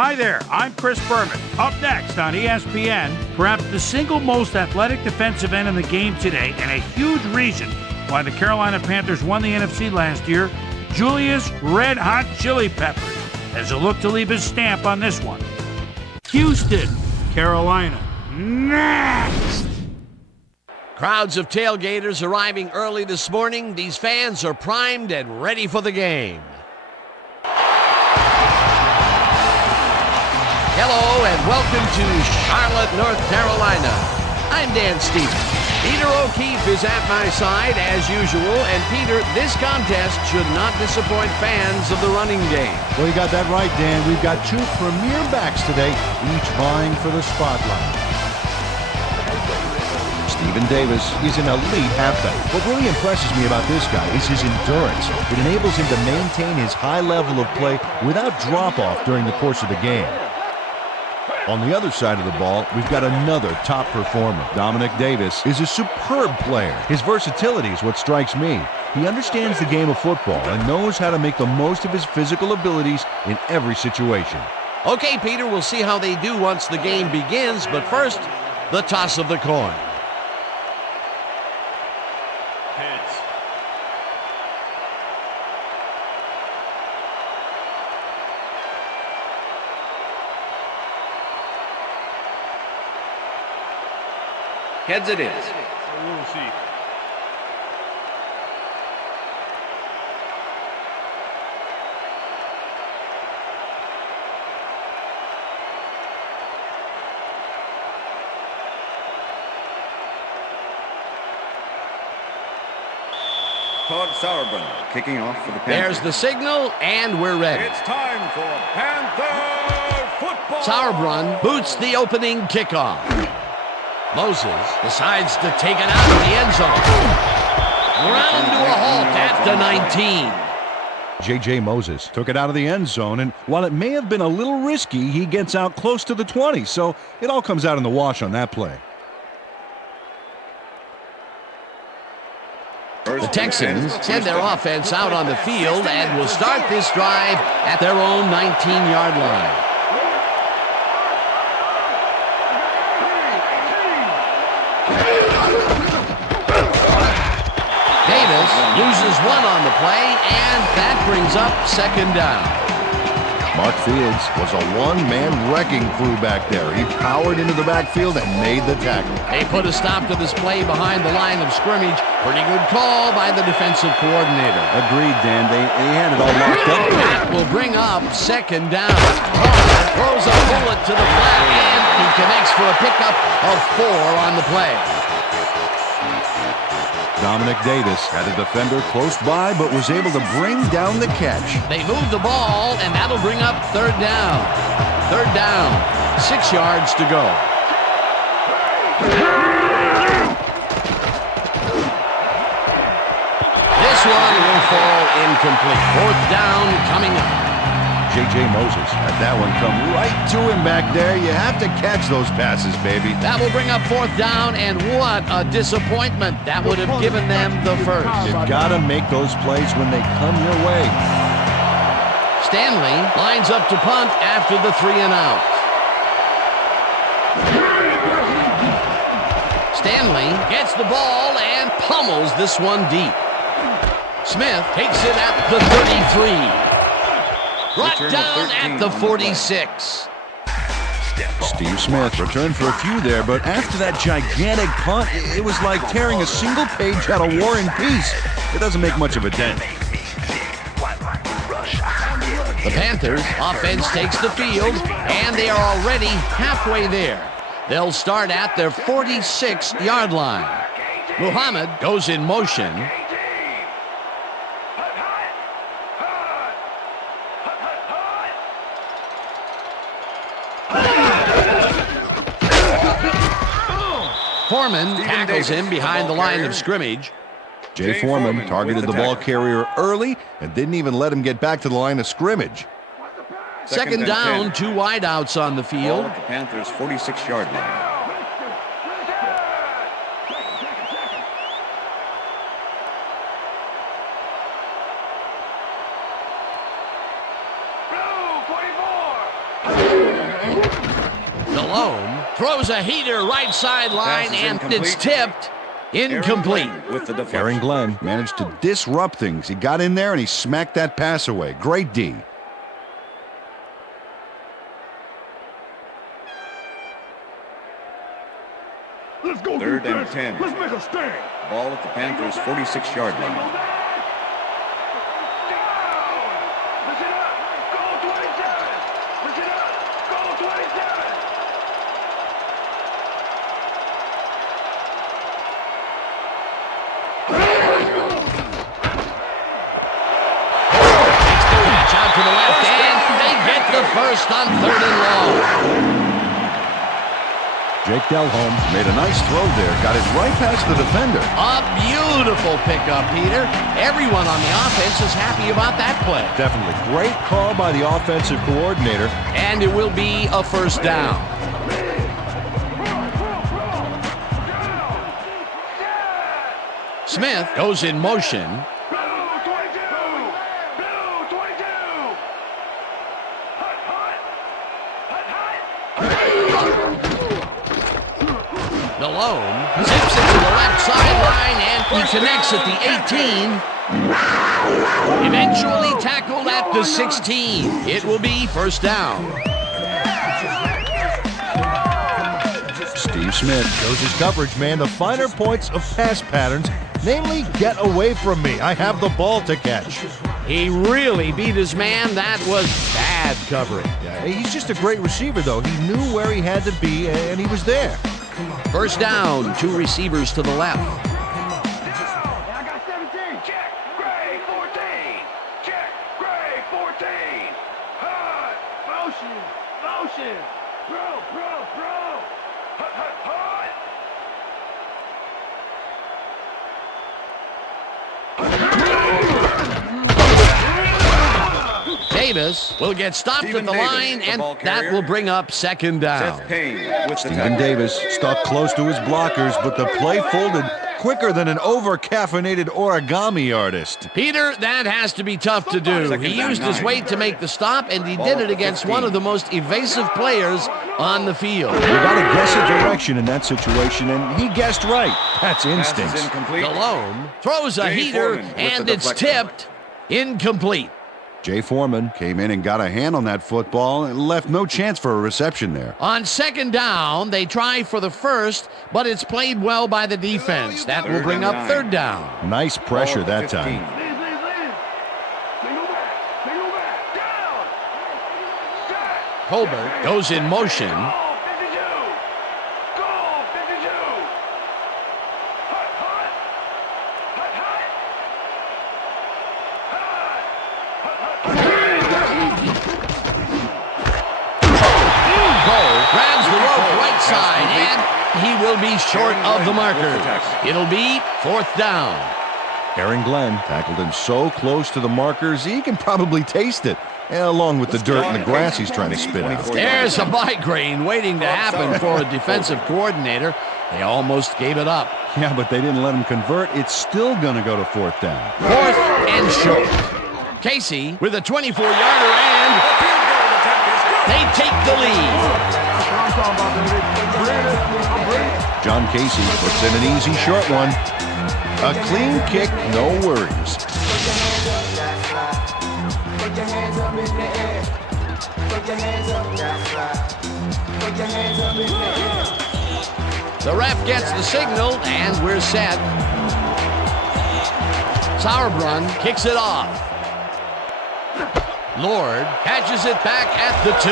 Hi there, I'm Chris Berman. Up next on ESPN, perhaps the single most athletic defensive end in the game today and a huge reason why the Carolina Panthers won the NFC last year, Julius Red Hot Chili Peppers has a look to leave his stamp on this one. Houston, Carolina, next! Crowds of tailgaters arriving early this morning. These fans are primed and ready for the game. Hello and welcome to Charlotte, North Carolina. I'm Dan Stevens. Peter O'Keefe is at my side as usual. And Peter, this contest should not disappoint fans of the running game. Well, you got that right, Dan. We've got two premier backs today, each vying for the spotlight. Stephen Davis is an elite halfback. What really impresses me about this guy is his endurance. It enables him to maintain his high level of play without drop-off during the course of the game. On the other side of the ball, we've got another top performer. Dominic Davis is a superb player. His versatility is what strikes me. He understands the game of football and knows how to make the most of his physical abilities in every situation. Okay, Peter, we'll see how they do once the game begins, but first, the toss of the coin. Heads. Heads it is. We'll see. Todd Sauerbrunn kicking off for the Panthers. There's the signal, and we're ready. It's time for Panther football. Sauerbrunn boots the opening kickoff. Moses decides to take it out of the end zone. Ground to a halt at the 19. J.J. Moses took it out of the end zone, and while it may have been a little risky, he gets out close to the 20, so it all comes out in the wash on that play. The Texans send their offense out on the field and will start this drive at their own 19-yard line. Davis loses one on the play, and that brings up second down. Mark Fields was a one-man wrecking crew back there. He powered into the backfield and made the tackle. They put a stop to this play behind the line of scrimmage. Pretty good call by the defensive coordinator. Agreed, Dan. They had it all locked up. That will bring up second down. Carter throws a bullet to the flat, and he connects for a pickup of 4 on the play. Dominic Davis had a defender close by, but was able to bring down the catch. They move the ball, and that'll bring up third down. Third down, 6 yards to go. This one will fall incomplete. Fourth down coming up. J.J. Moses had that one come right to him back there. You have to catch those passes, baby. That will bring up fourth down, and what a disappointment. That would have given them the first. You've got to make those plays when they come your way. Stanley lines up to punt after the 3 and out. Stanley gets the ball and pummels this one deep. Smith takes it at the 33. Brought down at the 46. Steve Smith returned for a few there, but after that gigantic punt, it was like tearing a single page out of War and Peace. It doesn't make much of a dent. The Panthers offense takes the field, and they are already halfway there. They'll start at their 46-yard line. Muhammad goes in motion. Foreman tackles him behind the line of scrimmage. Jay Foreman targeted the ball carrier early and didn't even let him get back to the line of scrimmage. Second down, 2 wideouts on the field. Ball at the Panthers' 46-yard line. Delhomme throws a heater right sideline, and it's tipped. Incomplete. With the deflection. Aaron Glenn managed to disrupt things. He got in there and he smacked that pass away. Great D. Let's go. 3rd and 10. Let's make a stand. Ball at the Panthers' 46-yard line. Out to the left, and they get the first on 3rd and long. Jake Delhomme made a nice throw there. Got it right past the defender. A beautiful pickup, Peter. Everyone on the offense is happy about that play. Definitely. Great call by the offensive coordinator. And it will be a first down. Smith goes in motion. Delhomme zips it to the left sideline, and he connects at the 18. Eventually tackled at the 16. It will be first down. Steve Smith shows his coverage, man. The finer points of pass patterns, namely, get away from me. I have the ball to catch. He really beat his man. That was bad covering. Yeah, he's just a great receiver, though. He knew where he had to be, and he was there. First down, 2 receivers to the left. I got 17. Check. Gray 14. Check. Gray 14. Hut. Motion. Motion. Bro. Hut. Davis will get stopped Stephen at the Davis, line, the and ball that carrier. will bring up second down. Seth Payne with the Stephen tackle. Davis stuck close to his blockers, but the play folded quicker than an over-caffeinated origami artist. Peter, that has to be tough to do. Second He down, used his 9. weight to make the stop, and he Ball did at it the against 15. one of the most evasive players on the field. You got to guess a direction in that situation, and he guessed right. That's Pass is instincts. incomplete. Delhomme throws a Jay heater, Foreman with and the it's deflection. tipped. Incomplete. Jay Foreman came in and got a hand on that football and left no chance for a reception there. On second down, they try for the first, but it's played well by the defense. That will 3rd bring and up 9. third down. Nice pressure Ball at that the time. 15. Single back. Down. Jack. Colbert goes in motion. Goal 52. Goal 52. Hut. Goal grabs the rope right side, and he will be short of the marker. It'll be fourth down. Aaron Glenn tackled him so close to the markers, he can probably taste it, along with the dirt and the grass he's trying to spit out. There's a migraine waiting to happen for a defensive coordinator. They almost gave it up. Yeah, but they didn't let him convert. It's still going to go to fourth down. Fourth and short. Casey with a 24-yarder, and they take the lead. John Casey puts in an easy short one. A clean kick, no worries. The ref gets the signal, and we're set. Sauerbrunn kicks it off. Lord catches it back at the 2.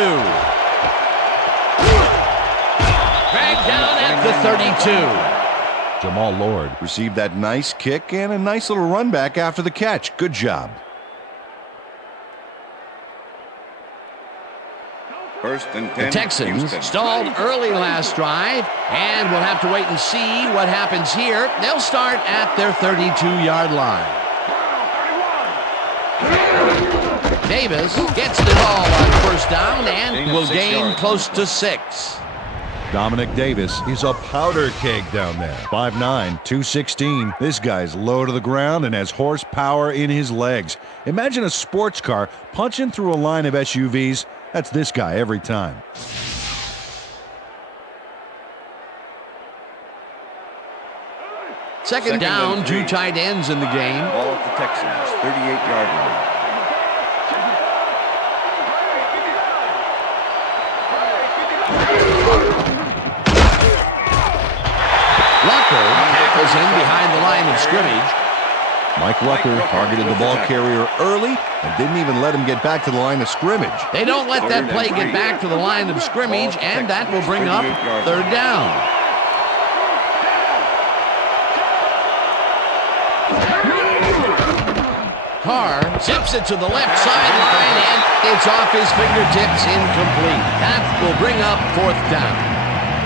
Dragged down at the 32. Jamal Lord received that nice kick and a nice little run back after the catch. Good job. First and 10. The Texans Houston. stalled early last drive, and we'll have to wait and see what happens here. They'll start at their 32-yard line. Davis gets the ball on first down and will gain close to 6. Dominic Davis is a powder keg down there. 5'9", 216. This guy's low to the ground and has horsepower in his legs. Imagine a sports car punching through a line of SUVs. That's this guy every time. Second down, and 2 3. tight ends in the game. Ball at the Texans, 38-yard line. Rucker tackles him behind the line of scrimmage. Mike Rucker targeted the ball carrier early and didn't even let him get back to the line of scrimmage. They don't let that play get back to the line of scrimmage, and that will bring up third down. Carr zips it to the left sideline, and it's off his fingertips, incomplete. That will bring up fourth down.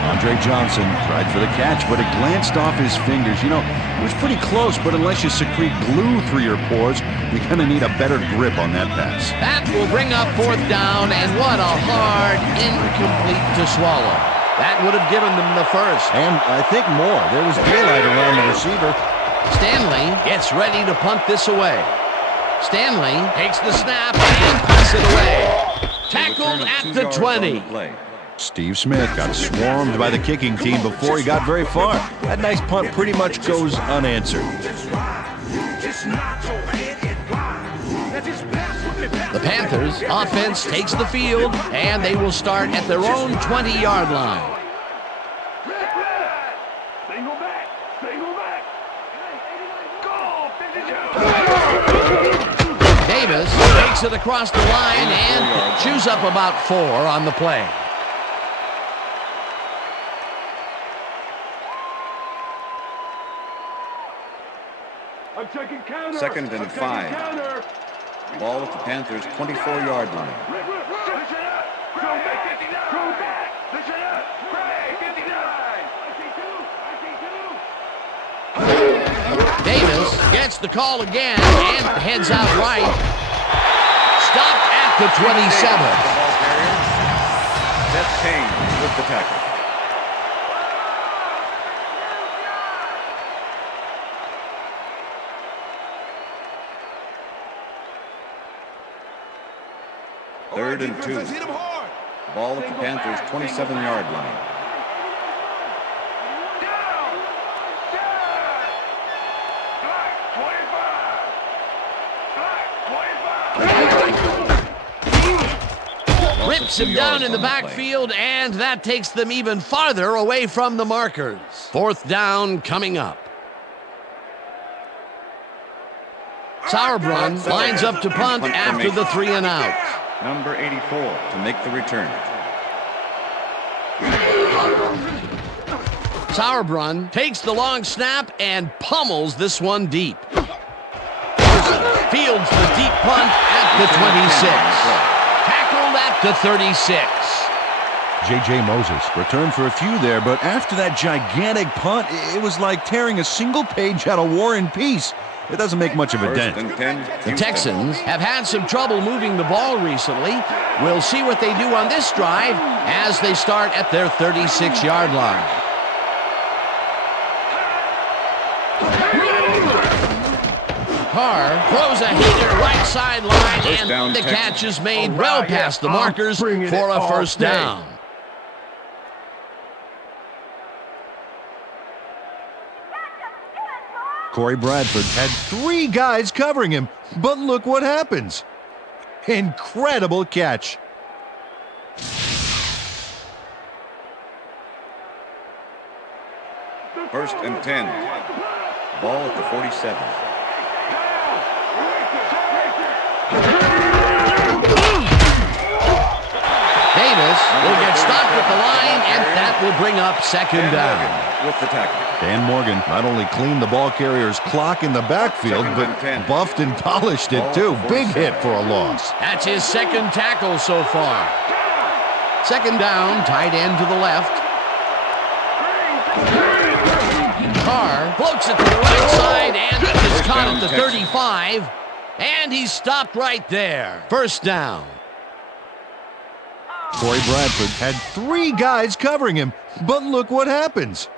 Andre Johnson tried for the catch, but it glanced off his fingers. You know, it was pretty close, but unless you secrete glue through your pores, you're going to need a better grip on that pass. That will bring up fourth down, and what a hard incomplete to swallow. That would have given them the first. And I think more. There was daylight around the receiver. Stanley gets ready to punt this away. Stanley takes the snap and puts it away. Tackled at the 20. Steve Smith got swarmed by the kicking team before he got very far. That nice punt pretty much goes unanswered. The Panthers offense takes the field, and they will start at their own 20-yard line. Single back. Single back. Go, 52. Davis takes it across the line and chews up about 4 on the play. I'm checking counter. Second and 5. Counter. Ball at the Panthers' 24-yard line. Listen up. Go back. Go back. Listen up. Ray, 59. Davis gets the call again and heads out right. Stopped at the 27. The ball carrier. Seth Payne with the tackle. Third and 2. Ball at the Panthers' 27-yard line. Rips him down in the backfield, and that takes them even farther away from the markers. Fourth down coming up. Sauerbrunn lines up to punt after the 3 and out. Number 84 to make the return. Sauerbrunn takes the long snap and pummels this one deep. Fields the deep punt at the 26. Tackled at the 36. J.J. Moses returned for a few there, but after that gigantic punt, it was like tearing a single page out of War and Peace. It doesn't make much of a First dent. and 10. The Texans have had some trouble moving the ball recently. We'll see what they do on this drive as they start at their 36-yard line. Carr throws a heater right sideline, First down, and the Texans. catch is made well past the markers for a first down. Corey Bradford had 3 guys covering him, but look what happens. Incredible catch. First and 10. Ball at the 47. Davis will get stopped at the line, and that will bring up second down. With the tackle. Dan Morgan not only cleaned the ball carrier's clock in the backfield, Second but and 10. buffed and polished it too. Big hit for a loss. That's his second tackle so far. Second down, tight end to the left. Carr floats it to the right side, and is caught at the 35. And he's stopped right there. First down. Corey Bradford had 3 guys covering him, but look what happens.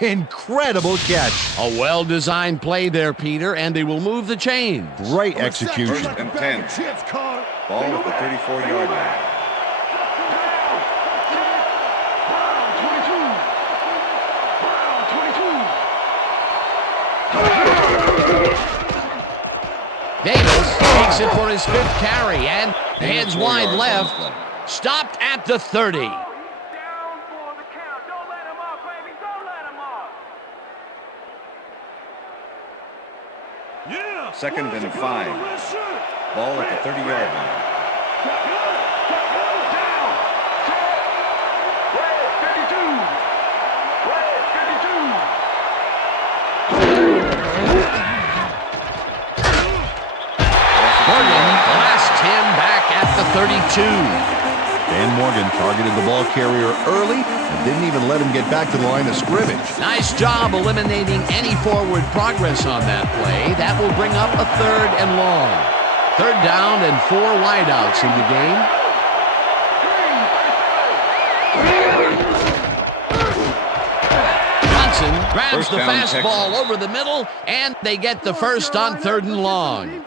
Incredible catch. A well-designed play there, Peter, and they will move the chains. Great execution. First and 10. Ball at the 34-yard line. makes it for his 5th carry and heads wide left. Stopped at the 30. Down for the count. Don't let him off, baby. Don't let him off. Yeah. 2nd and 5. Ball at the 30-yard line. Down. Red 52. Red 52. Morgan blasts him back at the 32. Dan Morgan targeted the ball carrier early and didn't even let him get back to the line of scrimmage. Nice job eliminating any forward progress on that play. That will bring up a 3rd and long. 3rd down and 4 wideouts in the game. Johnson grabs the fastball over the middle, and they get the first on 3rd and long.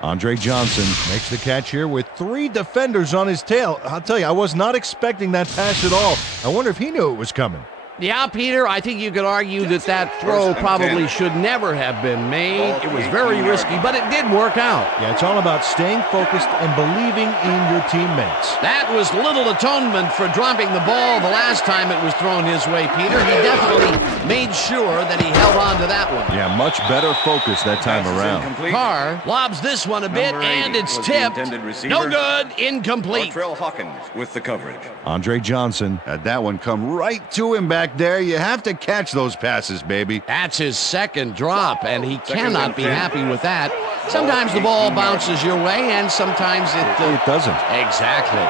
Andre Johnson makes the catch here with 3 defenders on his tail. I'll tell you, I was not expecting that pass at all. I wonder if he knew it was coming. Yeah, Peter, I think you could argue that throw probably should never have been made. It was very risky, but it did work out. Yeah, it's all about staying focused and believing in your teammates. That was little atonement for dropping the ball the last time it was thrown his way, Peter. He definitely made sure that he held on to that one. Yeah, much better focus that time around. Carr lobs this one a bit, and it's tipped. No good, incomplete. Latrell Hawkins with the coverage. Andre Johnson had that one come right to him back there. You have to catch those passes, baby. That's his 2nd drop, and he cannot be happy with that. Sometimes the ball bounces your way, and sometimes it doesn't. Exactly.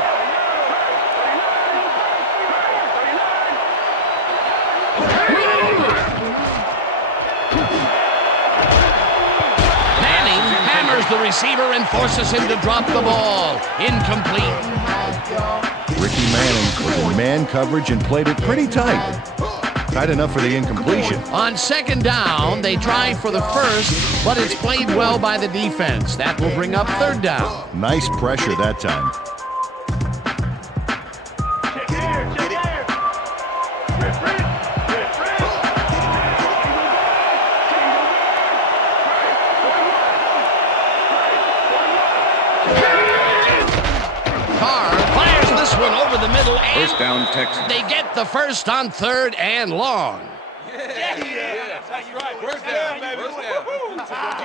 Manning hammers the receiver and forces him to drop the ball. Incomplete. Ricky Manning was in man coverage and played it pretty tight. Tight enough for the incompletion. On 2nd down, they try for the 1st, but it's played well by the defense. That will bring up 3rd down. Nice pressure that time. One over the middle, and 1st down, Texans. They get the first on 3rd and long.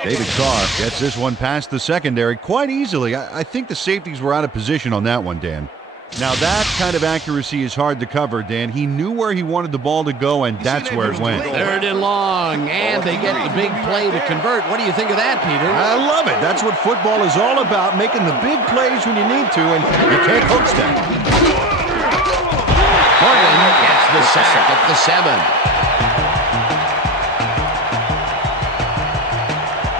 David Carr gets this one past the secondary quite easily. I think the safeties were out of position on that one, Dan. Now that kind of accuracy is hard to cover, Dan. He knew where he wanted the ball to go, and that's where it went. 3rd and long, and they get the big play to convert. What do you think of that, Peter? I love it. That's what football is all about, making the big plays when you need to, and you can't coach them. Morgan gets the sack at the 7.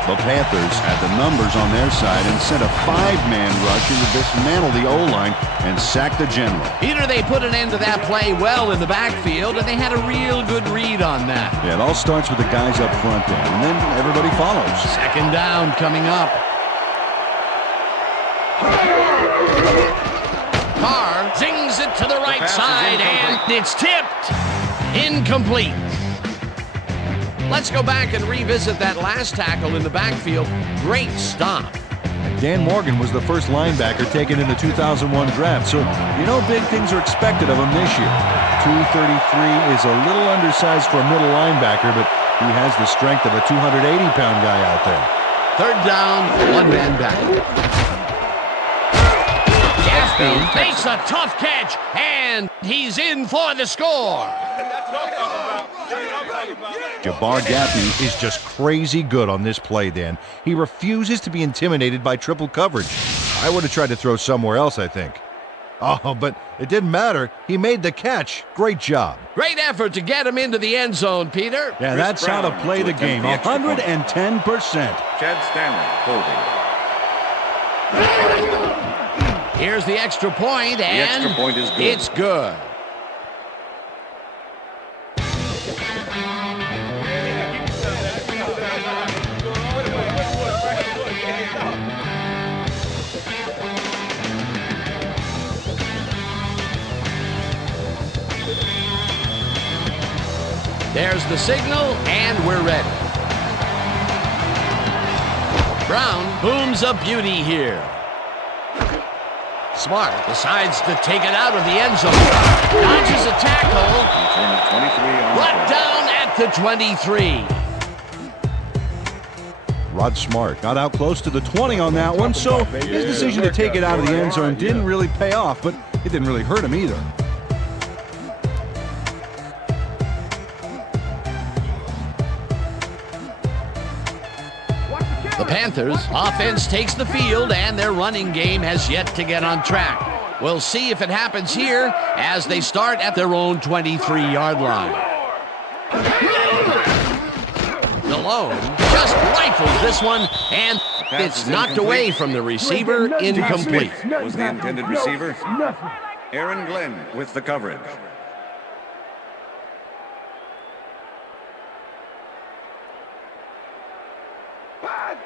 The Panthers had the numbers on their side and sent a 5-man rush in to dismantle the O-line and sack the general. Peter, they put an end to that play well in the backfield, and they had a real good read on that. Yeah, it all starts with the guys up front there, and then everybody follows. 2nd down coming up. Carr zings it to the right side, and it's tipped. Incomplete. Let's go back and revisit that last tackle in the backfield. Great stop. Dan Morgan was the first linebacker taken in the 2001 draft, so you know big things are expected of him this year. 233 is a little undersized for a middle linebacker, but he has the strength of a 280-pound guy out there. 3rd down, 1-man back. Gaffney makes a tough catch, and he's in for the score. Jabbar Gaffney is just crazy good on this play, Dan. He refuses to be intimidated by triple coverage. I would have tried to throw somewhere else, I think. Oh, but it didn't matter. He made the catch. Great job. Great effort to get him into the end zone, Peter. Yeah, that's how to play the game. 110%. Chad Stanley holding. Here's the extra point, and the extra point is good. It's good. There's the signal, and we're ready. Brown booms a beauty here. Smart decides to take it out of the end zone. Dodges a tackle. Return of 23 on Brought down at the 23. Rod Smart got out close to the 20 on that one, so his decision to take it out of the end zone didn't really pay off, but it didn't really hurt him either. The Panthers offense takes the field, and their running game has yet to get on track. We'll see if it happens here as they start at their own 23-yard line. Malone just rifles this one, and it's knocked away from the receiver, incomplete. Was the intended receiver. Aaron Glenn with the coverage.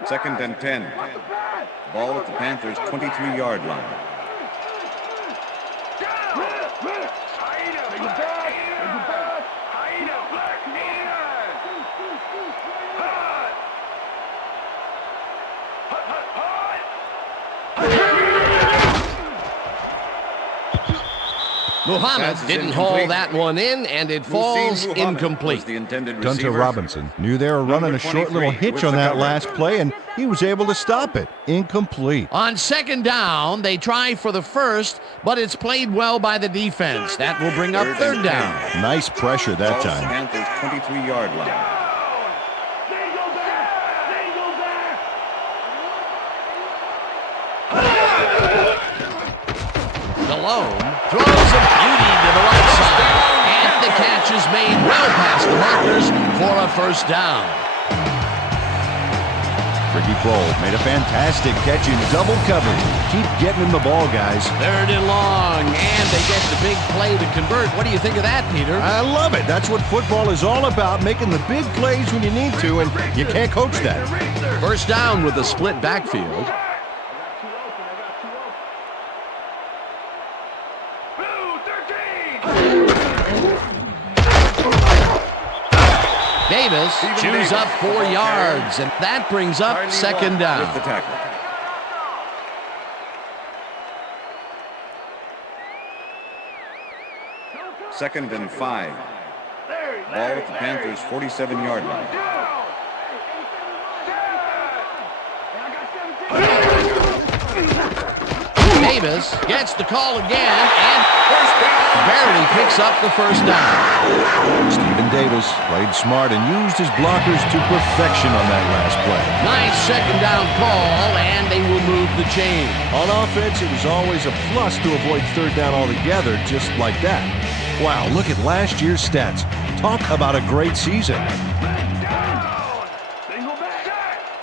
Second and 10. Ball at the Panthers' 23-yard line. Muhammad didn't haul that one in, and it falls incomplete. Gunter Robinson knew they were running a short little hitch on that last play, and he was able to stop it. Incomplete. On second down, they try for the first, but it's played well by the defense. That will bring up third down. Nice pressure that time. Panthers' 23-yard line. Malone throws a beauty to the right side, and the catch is made well past the markers for a first down. Ricky Prohl made a fantastic catch in double coverage. Keep getting him the ball, guys. Third and long, and they get the big play to convert. What do you think of that, Peter? I love it. That's what football is all about, making the big plays when you need to, and you can't coach that. First down with a split backfield. Davis chews up 4 yards, and that brings up second down. With the tackle. Second and 5. Ball at the Panthers' 47-yard line. Davis gets the call again, and barely picks up the first down. Stephen Davis played smart and used his blockers to perfection on that last play. Nice second down call, and they will move the chain. On offense, it was always a plus to avoid third down altogether, just like that. Wow, look at last year's stats. Talk about a great season.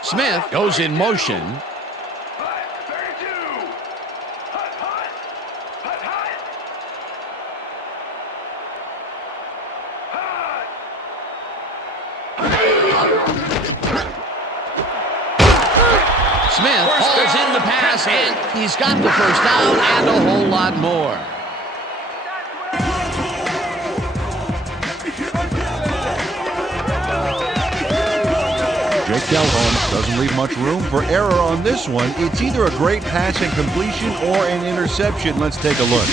Smith goes in motion. Smith hauls in the pass, and he's got the first down and a whole lot more. Jake Delhomme doesn't leave much room for error on this one. It's either a great pass and completion or an interception. Let's take a look.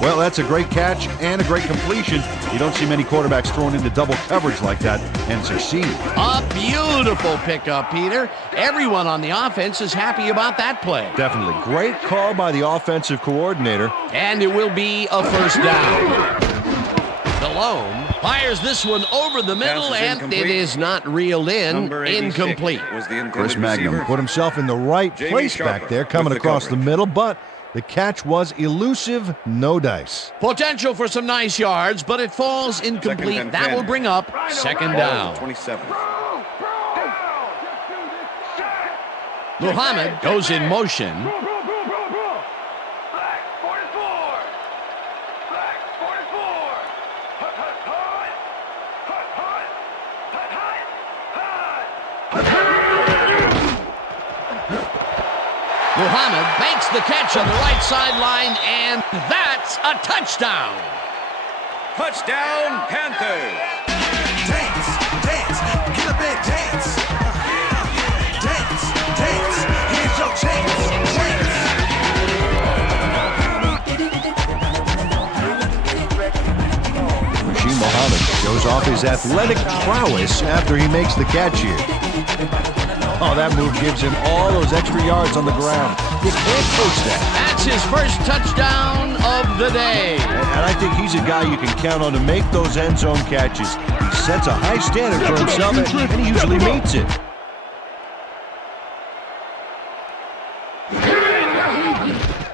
Well, that's a great catch and a great completion. You don't see many quarterbacks thrown into double coverage like that and succeed. A beautiful pickup, Peter. Everyone on the offense is happy about that play. Definitely. Great call by the offensive coordinator. And it will be a first down. Malone fires this one over the middle, and it is not reeled in. Incomplete. Was the Chris intended Magnum receiver. put himself in the right Jamie place Sharper back there, coming with the across the coverage. middle, but the catch was elusive, no dice. Potential for some nice yards, but it falls incomplete. and That 10. will bring up second Ball at down. the 27. Muhammad goes in motion. Muhammad makes the catch on the right sideline, and that's a touchdown. Touchdown, Panthers! Dance, dance, get a big dance. Dance, Shows off his athletic prowess after he makes the catch here. Oh, that move gives him all those extra yards on the ground. You can't coach that. That's his first touchdown of the day. And I think he's a guy you can count on to make those end zone catches. He sets a high standard for himself, and he usually meets it.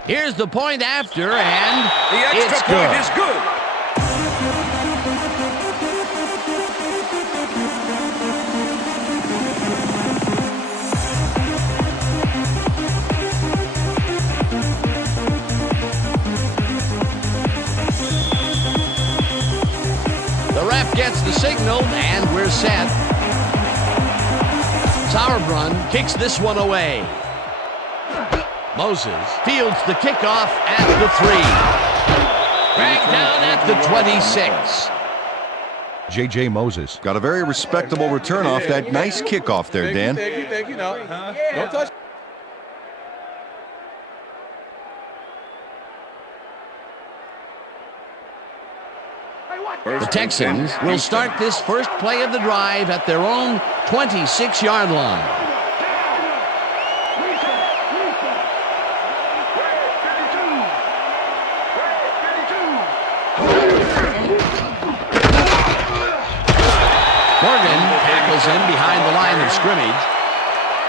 Here's the point after, and The extra it's point good. is good. The ref gets the signal, and we're set. Sauerbrunn kicks this one away. Moses fields the kickoff at the 3. Dragged down at the 26. J.J. Moses got a very respectable return off that nice kickoff there, Dan. Thank you. No. Don't touch. The Texans will start this first play of the drive at their own 26-yard line. Morgan tackles him behind the line of scrimmage.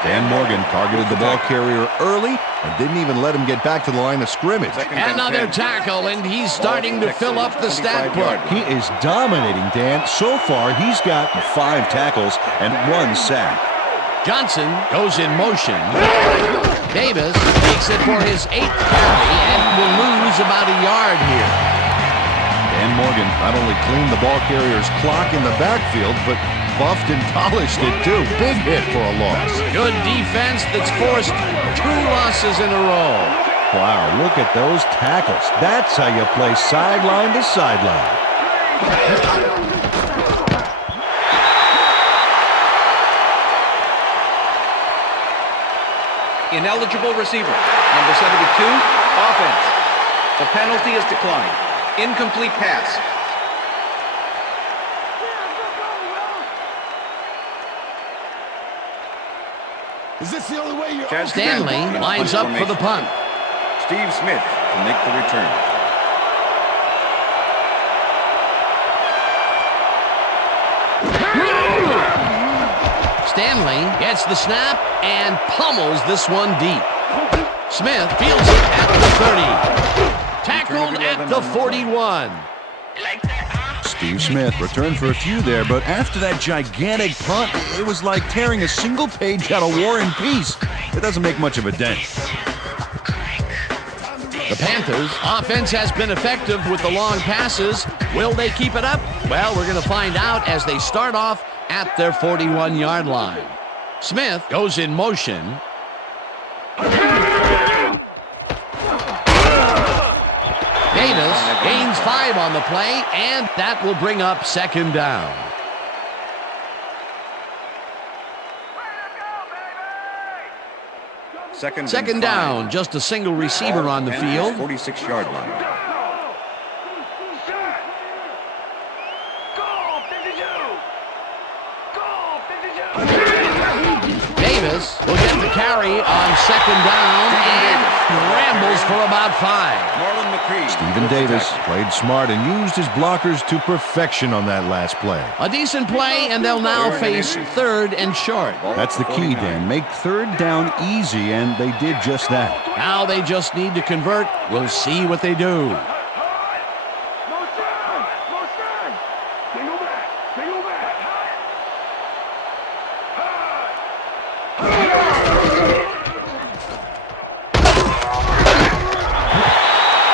Dan Morgan targeted the ball carrier early and didn't even let him get back to the line of scrimmage. Another tackle, and he's starting to fill up the stat book. He is dominating, Dan. So far, he's got 5 tackles and 1 sack. Johnson goes in motion. Davis takes it for his 8th carry and will lose about a yard here. Dan Morgan not only cleaned the ball carrier's clock in the backfield, but buffed and polished it too. Big hit for a loss. Good defense that's forced 2 losses in a row. Wow, look at those tackles. That's how you play sideline to sideline. Ineligible receiver. Number 72, offense. The penalty is declined. Incomplete pass. Is this the only way you're... Stanley lines up for the punt. Steve Smith to make the return. Stanley gets the snap and pummels this one deep. Smith fields it at the 30. Tackled at the 41. Steve Smith returned for a few there, but after that gigantic punt, it was like tearing a single page out of War and Peace. It doesn't make much of a dent. The Panthers' offense has been effective with the long passes. Will they keep it up? Well, we're going to find out as they start off at their 41-yard line. Smith goes in motion. Davis gains 5 on the play, and that will bring up 2nd down. Second down, just a single receiver on the field. 46-yard line. Davis will get the carry on 2nd down and rambles for about 5. Stephen Davis played smart and used his blockers to perfection on that last play. A decent play, and they'll now face 3rd and short. That's the key, Dan. Make 3rd down easy, and they did just that. Now they just need to convert. We'll see what they do.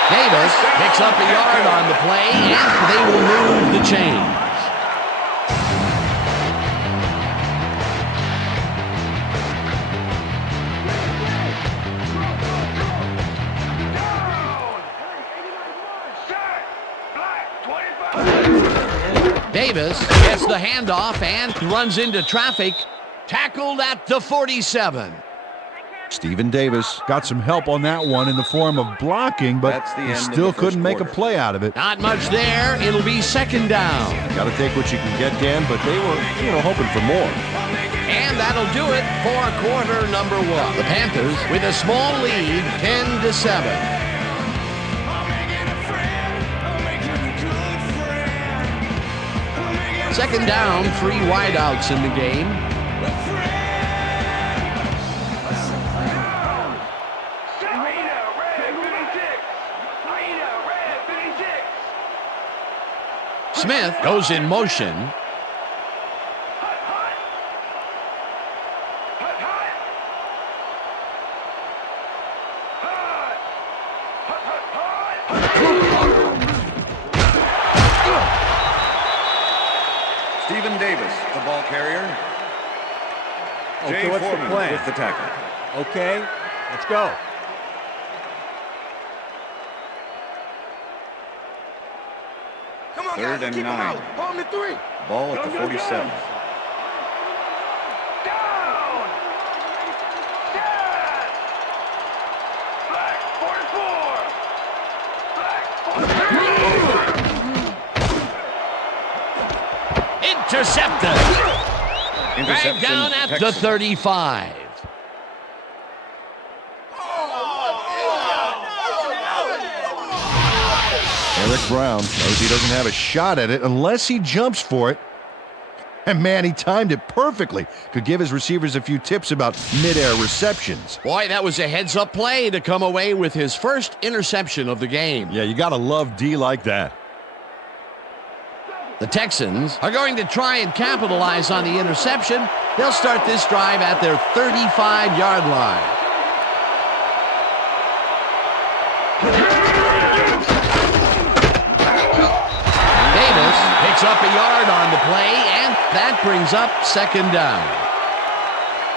Davis picks up a yard on the play, and they will move the chains. Davis gets the handoff and runs into traffic. Tackled at the 47. Stephen Davis got some help on that one in the form of blocking, but he still couldn't make a play out of it. Not much there. It'll be second down. Got to take what you can get, Dan, but they were, hoping for more. And that'll do it for quarter number one. The Panthers with a small lead, 10-7. Second down, 3 wideouts in the game. Smith goes in motion. Stephen Davis, the ball carrier. Okay, Jay what's the Foreman plan? with the tackle. Okay, let's go. Come on, 3rd guys, and keep 'em 9. out. Hold them to 3. Ball at the 47. Down. Dead. Black 44. Black 44. Intercepted. Dragged down at the Texans. 35. Eric Brown knows he doesn't have a shot at it unless he jumps for it. And man, he timed it perfectly. Could give his receivers a few tips about mid-air receptions. Boy, that was a heads-up play to come away with his first interception of the game. Yeah, you gotta love D like that. The Texans are going to try and capitalize on the interception. They'll start this drive at their 35-yard line. Davis picks up a yard on the play, and that brings up second down.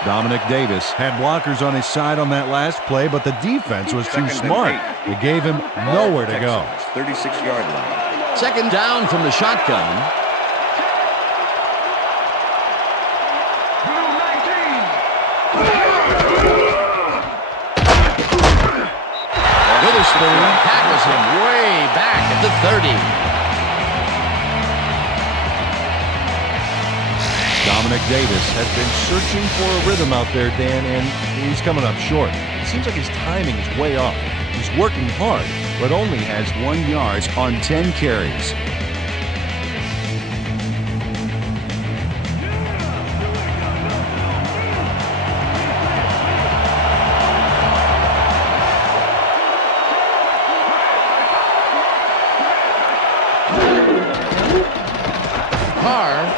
Dominic Davis had blockers on his side on that last play, but the defense was too smart. It gave him nowhere to go. 36-yard line. Second down from the shotgun. Witherspoon tackles him way back at the 30. Dominic Davis has been searching for a rhythm out there, Dan, and he's coming up short. It seems like his timing is way off. He's working hard, but only has 1 yard on 10 carries.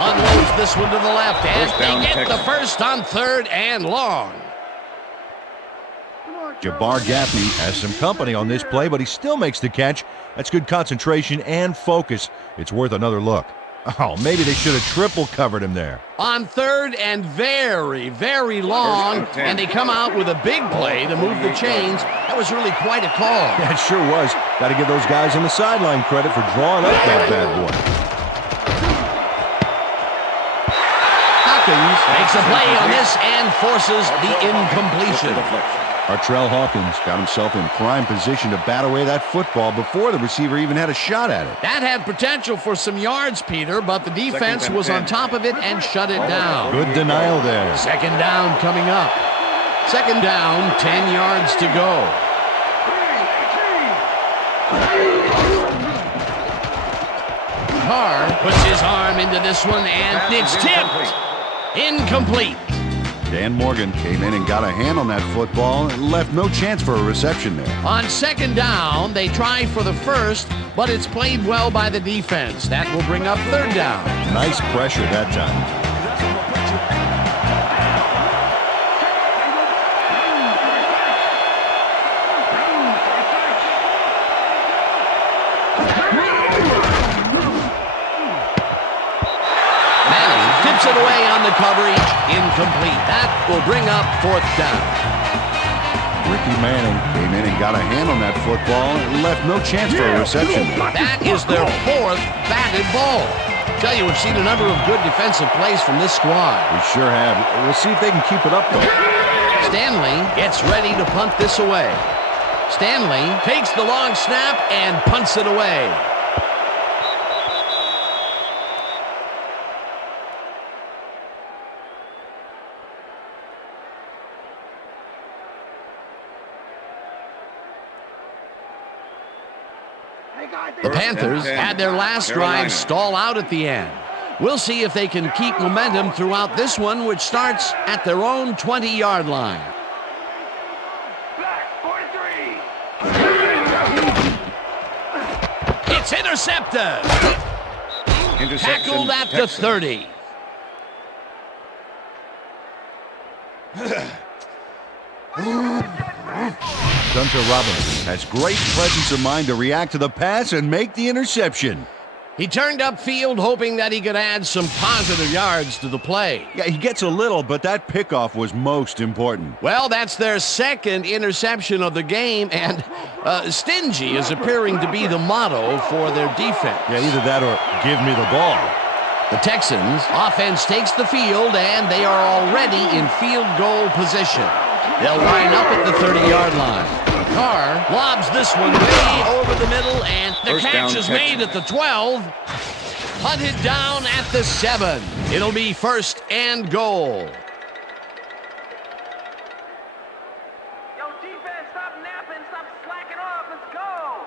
Unloads this one to the left, and First down, they get the Texans. first on 3rd and long. Jabbar Gaffney has some company on this play, but he still makes the catch. That's good concentration and focus. It's worth another look. Oh, maybe they should have triple covered him there. On 3rd and very, very long, First and 10. and they come out with a big play to move the chains. That was really quite a call. Yeah, it sure was. Got to give those guys on the sideline credit for drawing up that bad boy. Makes a play on this and forces the incompletion. Artrell Hawkins got himself in prime position to bat away that football before the receiver even had a shot at it. That had potential for some yards, Peter, but the defense Second and was on 10. top of it and shut it down. Good denial there. Second down coming up. Second down, 10 yards to go. Carr puts his arm into this one, and it's tipped. Incomplete. Dan Morgan came in and got a hand on that football and left no chance for a reception there. On second down, they try for the first, but it's played well by the defense. That will bring up 3rd down. Nice pressure that time. Tips it away on the coverage. Incomplete. That will bring up 4th down. Ricky Manning came in and got a hand on that football and left no chance for a reception. That is their 4th batted ball. Tell you, we've seen a number of good defensive plays from this squad. We sure have. We'll see if they can keep it up, though. Stanley gets ready to punt this away. Stanley takes the long snap and punts it away. The Panthers had their last drive stall out at the end. We'll see if they can keep momentum throughout this one, which starts at their own 20-yard line. It's intercepted. Tackled at the 30. Gunter Robinson has great presence of mind to react to the pass and make the interception. He turned upfield hoping that he could add some positive yards to the play. Yeah, he gets a little, but that pickoff was most important. Well, that's their second interception of the game, and stingy is appearing to be the motto for their defense. Yeah, either that or give me the ball. The Texans offense takes the field, and they are already in field goal position. They'll line up at the 30-yard line. Carr lobs this one way over the middle, and the catch is made at the 12. Punted down at the 7. It'll be first and goal. Yo, defense, stop napping, stop slacking off. Let's go.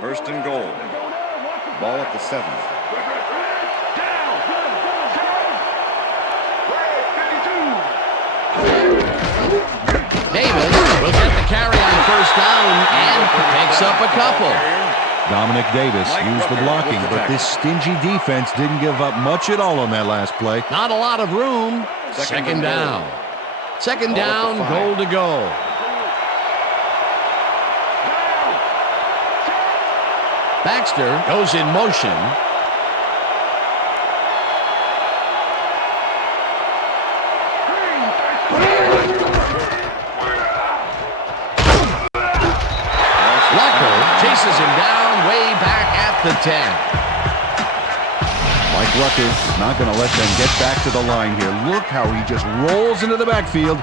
First and goal. Ball at the 7. Davis will get the carry on first down and picks up a couple. Dominic Davis used the blocking, but this stingy defense didn't give up much at all on that last play. Not a lot of room. Second down. Second down, goal to go. Baxter goes in motion. Chases him down way back at the 10. Mike Rucker is not going to let them get back to the line here. Look how he just rolls into the backfield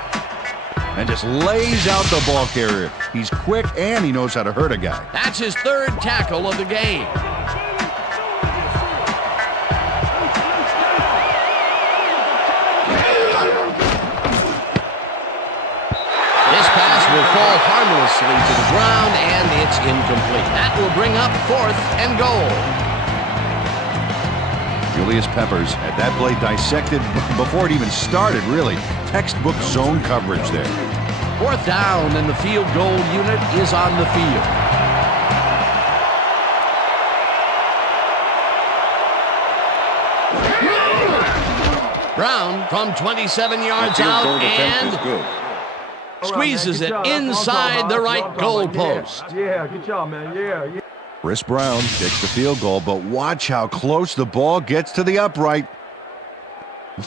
and just lays out the ball carrier. He's quick and he knows how to hurt a guy. That's his third tackle of the game. This pass will fall harmlessly to the ground, and it's incomplete. That will bring up fourth and goal. Julius Peppers had that play dissected before it even started, really. Textbook zone coverage there. Fourth down, and the field goal unit is on the field. Brown from 27 yards out and squeezes it inside the right goal post. Yeah, good job, man. Yeah. Chris Brown takes the field goal, but watch how close the ball gets to the upright.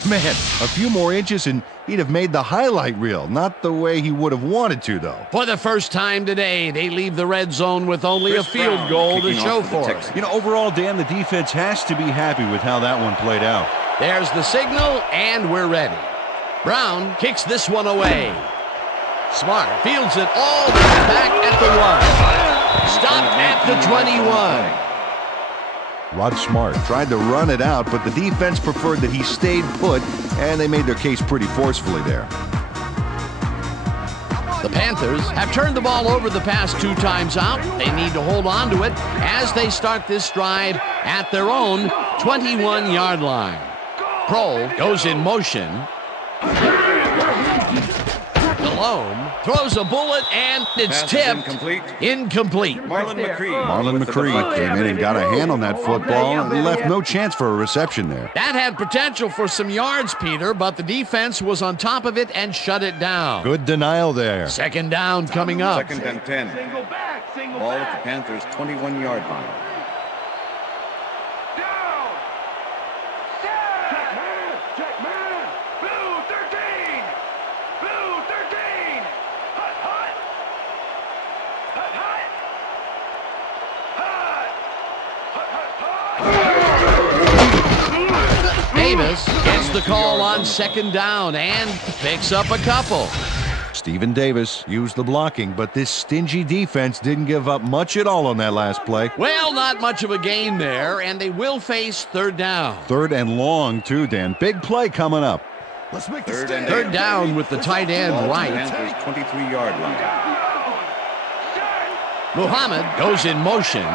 Man, a few more inches and he'd have made the highlight reel. Not the way he would have wanted to, though. For the first time today, they leave the red zone with only a field goal to show for it. You know, overall, Dan, the defense has to be happy with how that one played out. There's the signal, and we're ready. Brown kicks this one away. Smart fields it all the way back at the 1. Stopped at the 21. Rod Smart tried to run it out, but the defense preferred that he stayed put, and they made their case pretty forcefully there. The Panthers have turned the ball over the past 2 times out. They need to hold on to it as they start this drive at their own 21-yard line. Kroll goes in motion. Delhomme throws a bullet, and it's tipped. Incomplete. Marlon McCree came in and got a hand on that football and left no chance for a reception there. That had potential for some yards, Peter, but the defense was on top of it and shut it down. Good denial there. Second down coming up. Second and 10. Ball at the Panthers' 21-yard line. Davis gets the call on second down and picks up a couple. Stephen Davis used the blocking, but this stingy defense didn't give up much at all on that last play. Well, not much of a gain there, and they will face third down. Third and long, too, Dan. Big play coming up. Let's make Third down with the tight end right. Panthers 23-yard line. Muhammad goes in motion.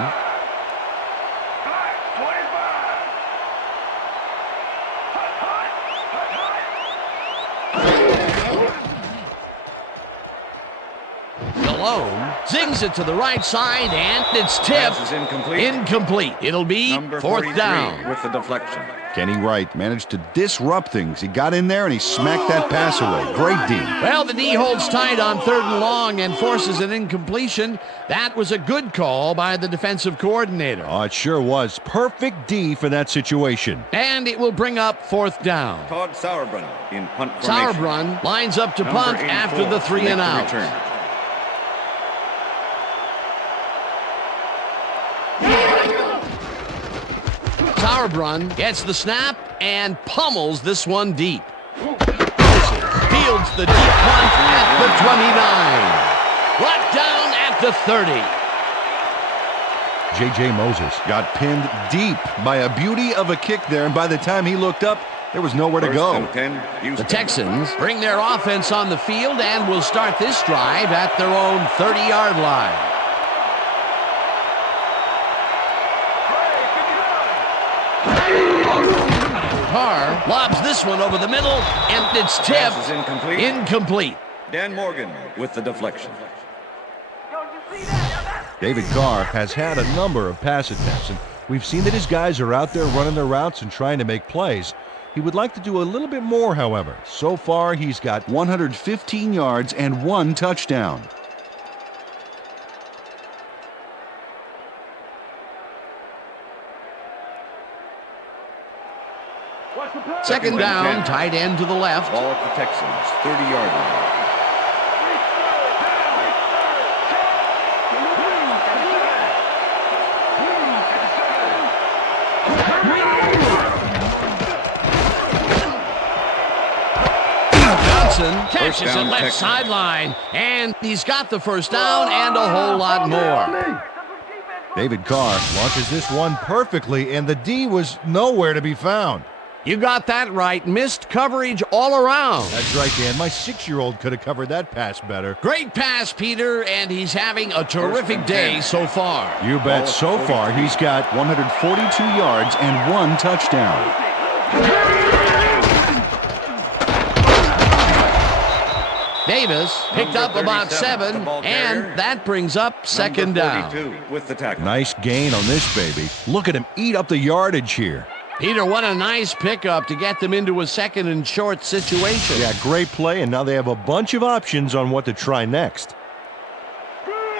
Malone zings it to the right side, and it's tipped. Pass is incomplete. Incomplete. It'll be Number fourth 43 down. with the deflection. Kenny Wright managed to disrupt things. He got in there and he smacked that pass away. Great D. Well, the D holds tight on third and long and forces an incompletion. That was a good call by the defensive coordinator. Oh, it sure was. Perfect D for that situation. And it will bring up fourth down. Todd Sauerbrunn in punt formation. Sauerbrunn lines up to Number punt 84 after the 3 make and the out. return. Sauerbrunn gets the snap and pummels this one deep. Fields the deep punt at the 29. Brought down at the 30. J.J. Moses got pinned deep by a beauty of a kick there, and by the time he looked up, there was nowhere to First go. and 10, The Houston. Texans bring their offense on the field and will start this drive at their own 30-yard line. Carr lobs this one over the middle, and it's tipped. Pass is incomplete. Incomplete. Dan Morgan with the deflection. David Carr has had a number of pass attempts, and we've seen that his guys are out there running their routes and trying to make plays. He would like to do a little bit more, however. So far, he's got 115 yards and 1 touchdown. Second down, tight end to the left. Ball at the Texans, 30-yard line. Johnson catches First it down, left Texans. sideline, and he's got the first down and a whole lot more. David Carr launches this one perfectly, and the D was nowhere to be found. You got that right. Missed coverage all around. That's right, Dan. My 6-year-old could have covered that pass better. Great pass, Peter, and he's having a terrific day so far. You bet. So far, he's got 142 yards and 1 touchdown. Davis picked up Number about 37, 7, the ball carrier. and that brings up second Number down. 42 with the tackle. Nice gain on this baby. Look at him eat up the yardage here. Peter, what a nice pickup to get them into a second and short situation. Yeah, great play, and now they have a bunch of options on what to try next.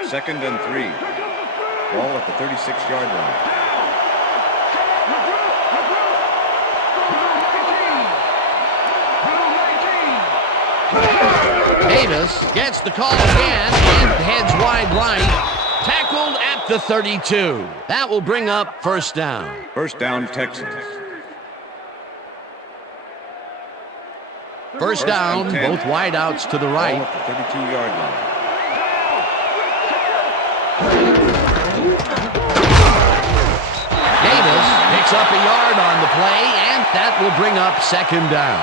Second and 3. Ball at the 36-yard line. Davis gets the call again and heads wide right. Tackled at the 32. That will bring up first down. First down, Texans. First down, and 10. both wideouts to the Ball right. at the 32-yard line. Davis picks up a yard on the play, and that will bring up second down.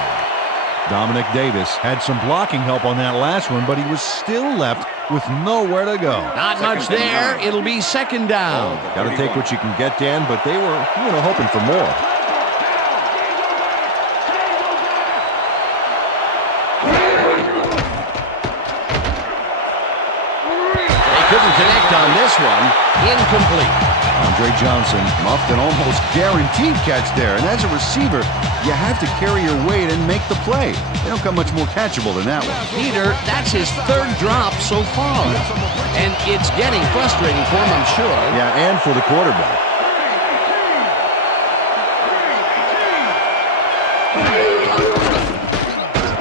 Dominic Davis had some blocking help on that last one, but he was still left with nowhere to go. Not much Second and there. 9. It'll be second down. Got to take what you can get, Dan, but they were, hoping for more. They couldn't connect on this one. Incomplete. Andre Johnson muffed an almost guaranteed catch there, and as a receiver, you have to carry your weight and make the play. They don't come much more catchable than that one. Peter, that's his third drop so far. And it's getting frustrating for him, I'm sure. Yeah, and for the quarterback.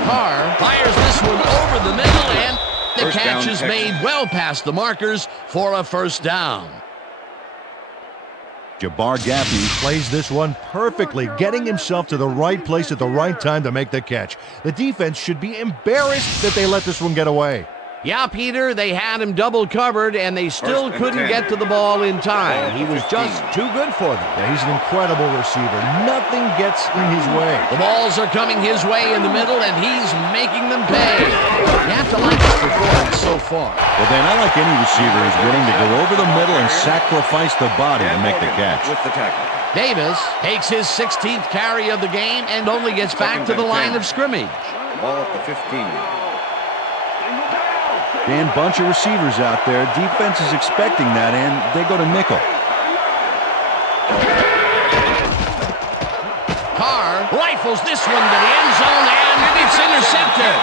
Carr fires this one over the middle, and the First catch down, is Texans. made well past the markers for a first down. Jabbar Gaffney plays this one perfectly, getting himself to the right place at the right time to make the catch. The defense should be embarrassed that they let this one get away. Yeah, Peter, they had him double covered, and they still couldn't get to the ball in time. He was just too good for them. Yeah, he's an incredible receiver. Nothing gets in his way. The balls are coming his way in the middle, and he's making them pay. You have to like his performance so far. Well, Dan, I like any receiver who's willing to go over the middle and sacrifice the body to make the catch. With the tackle. Davis takes his 16th carry of the game and only gets back to the line of scrimmage. Ball at the 15. Dan, bunch of receivers out there. Defense is expecting that, and they go to nickel. Carr rifles this one to the end zone, and it's intercepted.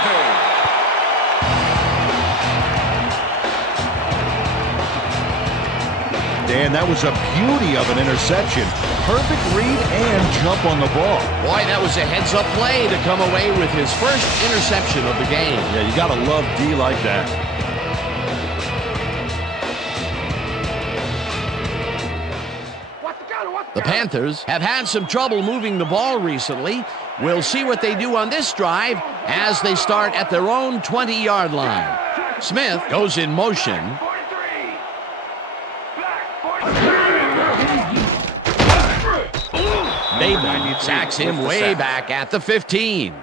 Dan, that was a beauty of an interception. Perfect read and jump on the ball. Boy, that was a heads-up play to come away with his first interception of the game. Yeah, you gotta love D like that. The Panthers have had some trouble moving the ball recently. We'll see what they do on this drive as they start at their own 20-yard line. Smith goes in motion. Bateman sacks him way back at the 15.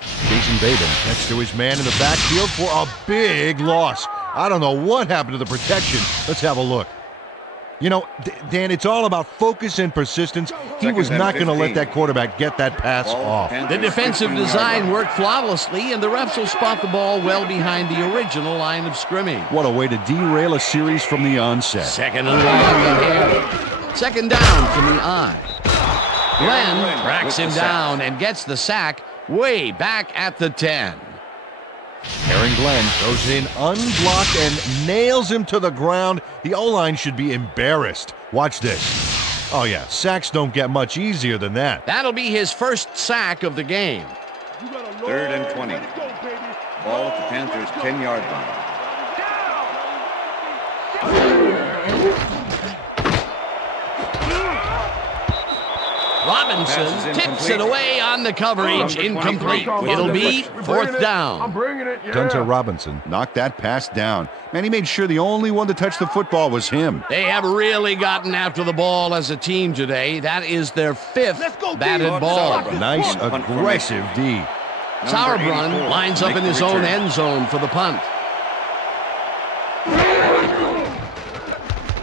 Jason Bateman next to his man in the backfield for a big loss. I don't know what happened to the protection. Let's have a look. You know, Dan, it's all about focus and persistence. He was not going to let that quarterback get that pass off. The defensive design worked flawlessly, and the refs will spot the ball well behind the original line of scrimmage. What a way to derail a series from the onset. Second and long ahead. Second down from the eye. Glenn tracks him down and gets the sack way back at the 10. Aaron Glenn goes in unblocked and nails him to the ground. The O-line should be embarrassed. Watch this. Oh, yeah, sacks don't get much easier than that. That'll be his first sack of the game. 3rd and 20. Ball at the Panthers' 10-yard line. Robinson tips it away on the coverage. Incomplete. It'll be 4th down. I'm bringing it. Yeah. Gunter Robinson knocked that pass down. Man, he made sure the only one to touch the football was him. They have really gotten after the ball as a team today. That is their 5th batted ball. Nice, aggressive D. Sauerbrunn lines up in his own end zone for the punt.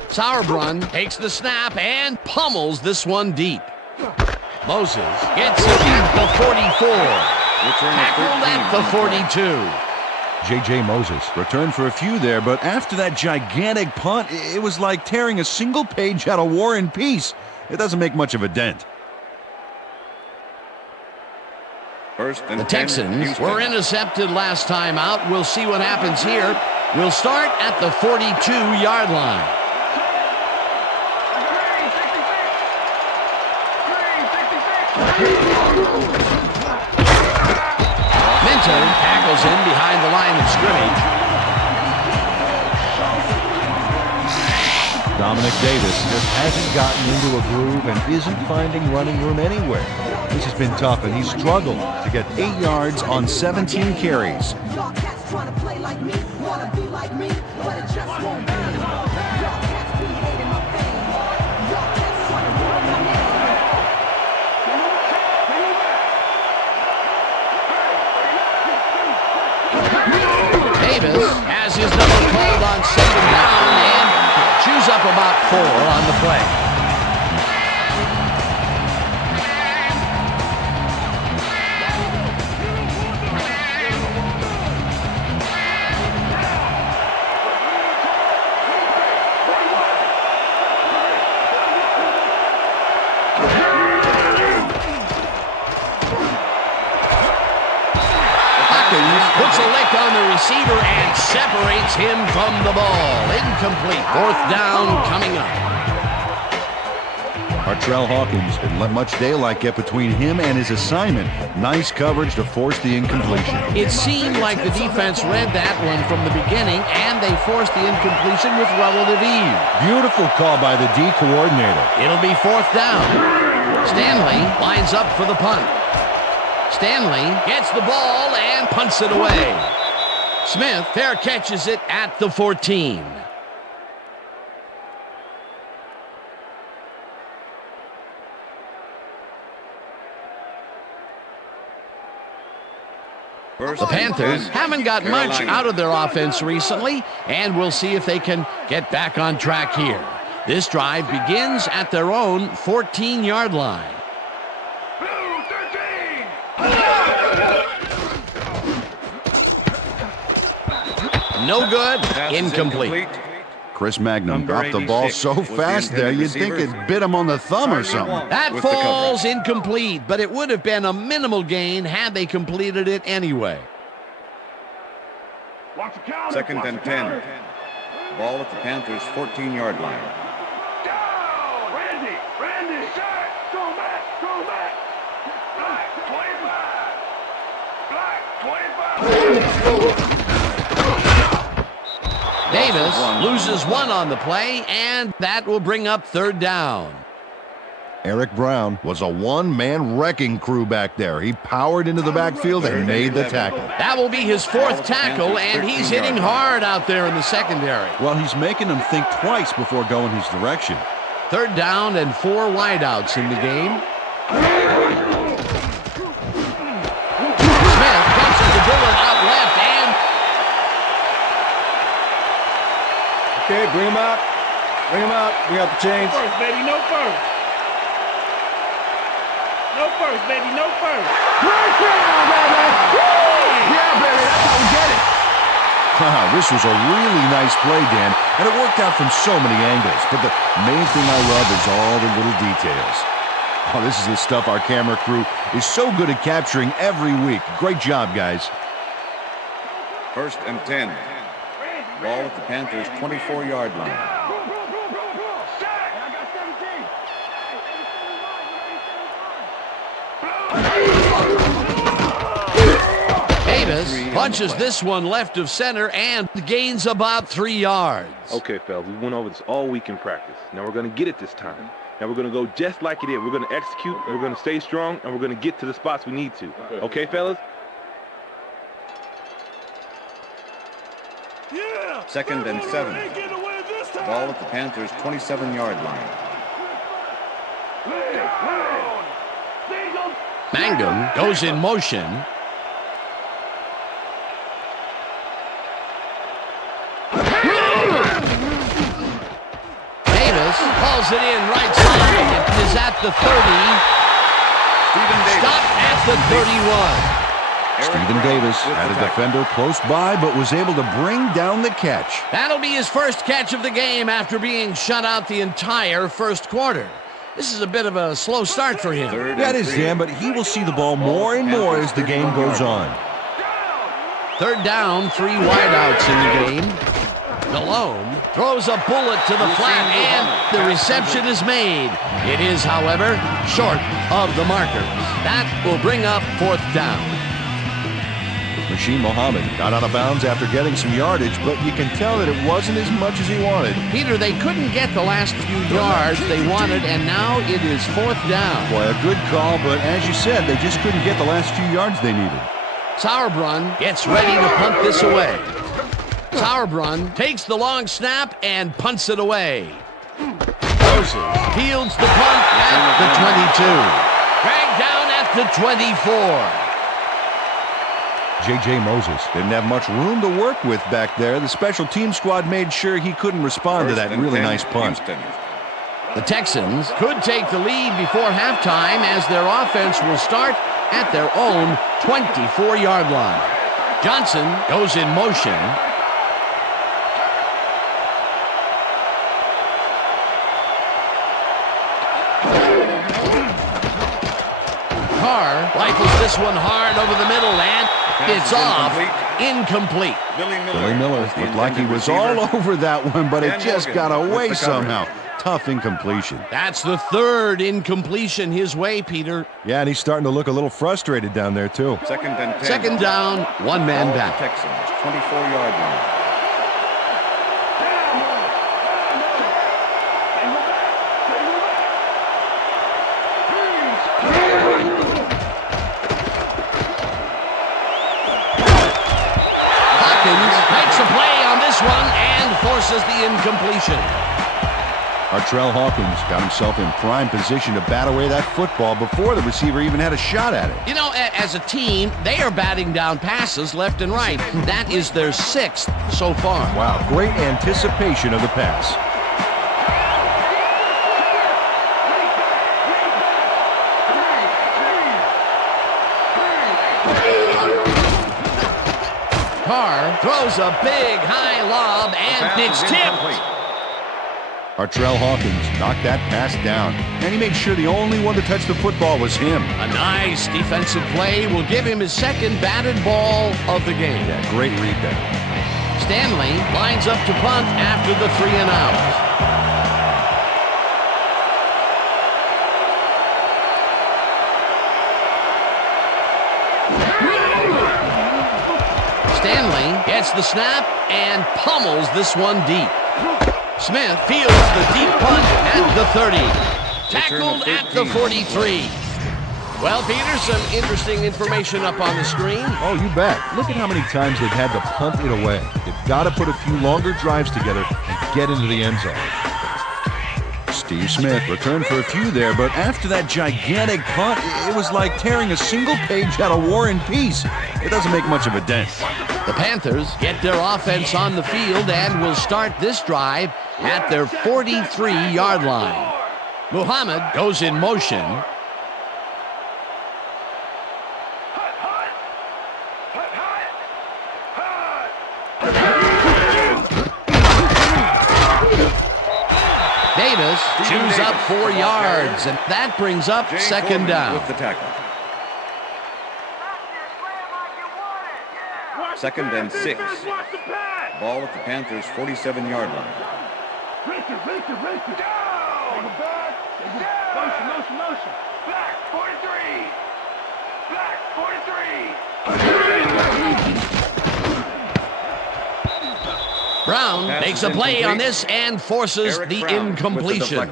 Sauerbrunn takes the snap and pummels this one deep. Moses gets it at the 44. Tackled at the 42. J.J. Moses returned for a few there, but after that gigantic punt, it was like tearing a single page out of War and Peace. It doesn't make much of a dent. The Texans were intercepted last time out. We'll see what happens here. We'll start at the 42-yard line. Minter tackles him behind the line of scrimmage. Dominic Davis just hasn't gotten into a groove and isn't finding running room anywhere. This has been tough, and he's struggled to get 8 yards on 17 carries. Davis has his number called on 2nd down and chews up about 4 on the play. Puts a lick on the receiver and separates him from the ball. Incomplete. 4th down coming up. Artrell Hawkins didn't let much daylight get between him and his assignment. Nice coverage to force the incompletion. It seemed like the defense read that one from the beginning, and they forced the incompletion with relative ease. Beautiful call by the D coordinator. It'll be 4th down. Stanley lines up for the punt. Stanley gets the ball and punts it away. Smith fair catches it at the 14. The Panthers haven't got much out of their offense recently, and we'll see if they can get back on track here. This drive begins at their own 14-yard line. No good. Incomplete. Chris Magnum dropped the ball so fast there, you'd think it bit him on the thumb or something. That falls incomplete, but it would have been a minimal gain had they completed it anyway. 2nd and 10. Ball at the Panthers' 14-yard line. Down! Randy, shot! Go back! Black 25! Davis loses one on the play, and that will bring up 3rd down. Eric Brown was a one-man wrecking crew back there. He powered into the backfield and made the tackle. That will be his 4th tackle, and he's hitting hard out there in the secondary. Well, he's making them think twice before going his direction. 3rd down and 4 wideouts in the game. Smith catches the bullet out left, and Okay, bring him out. Bring him out. We got the chains. First, baby, no first. No first, baby, no first. Touchdown, baby! Woo! Yeah, baby, that's how we get it. This was a really nice play, Dan, and it worked out from so many angles. But the main thing I love is all the little details. Oh, this is the stuff our camera crew is so good at capturing every week. Great job, guys. 1st and 10. Ball at the Panthers' 24-yard line. Davis punches this one left of center and gains about 3 yards. Okay, fellas, we went over this all week in practice. Now we're going to get it this time. Now we're going to go just like it is. We're going to execute, we're going to stay strong, and we're going to get to the spots we need to. Okay, fellas? 2nd and 7. Ball at the Panthers' 27-yard line. Mangum goes in motion. Davis hauls it in right side. It is at the 30. Stopped at the 31. Stephen Davis had a defender close by, but was able to bring down the catch. That'll be his first catch of the game after being shut out the entire first quarter. This is a bit of a slow start for him. That is, Dan, but he will see the ball more and more as the game goes on. 3rd down, 3 wideouts in the game. Malone throws a bullet to the flat, and the reception is made. It is, however, short of the markers. That will bring up 4th down. Rasheed Mohammed got out of bounds after getting some yardage, but you can tell that it wasn't as much as he wanted. Peter, they couldn't get the last few yards they wanted, and now it is 4th down. Boy, a good call, but as you said, they just couldn't get the last few yards they needed. Sauerbrunn gets ready to punt this away. Sauerbrunn takes the long snap and punts it away. Moses fields the punt at the 22. Dragged down at the 24. J.J. Moses didn't have much room to work with back there. The special team squad made sure he couldn't respond to that really nice punt. The Texans could take the lead before halftime as their offense will start at their own 24-yard line. Johnson goes in motion. Carr rifles this one hard over the middle, and it's off. Incomplete. Billy Miller looked like he was all over that one, but it just got away somehow. tough incompletion. That's the third incompletion his way, Peter. Yeah, and he's starting to look a little frustrated down there, too. Second and 10. Second down, one man Ball back. at the Texans, 24-yard line. Makes a play on this one and forces the incompletion. Artrell Hawkins got himself in prime position to bat away that football before the receiver even had a shot at it. You know, as a team, they are batting down passes left and right. That is their 6th so far. Wow, great anticipation of the pass. Carr throws a big high lob and it's tipped. Artrell Hawkins knocked that pass down, and he made sure the only one to touch the football was him. A nice defensive play will give him his second batted ball of the game. Yeah, great read there. Stanley lines up to punt after the 3 and out. Stanley gets the snap and pummels this one deep. Smith fields the deep punt at the 30. Tackled at the 43. Well, Peter, some interesting information up on the screen. Oh, you bet. Look at how many times they've had to punt it away. They've got to put a few longer drives together and get into the end zone. Steve Smith returned for a few there, but after that gigantic punt, it was like tearing a single page out of War and Peace. It doesn't make much of a dent. The Panthers get their offense on the field and will start this drive at their 43-yard line. Muhammad goes in motion. Davis chews up 4 yards, and that brings up second down. With the tackle. Second and 6. Ball at the Panthers' 47-yard line. Motion. Black 43. Black 43. Brown makes a play on this and forces the incompletion.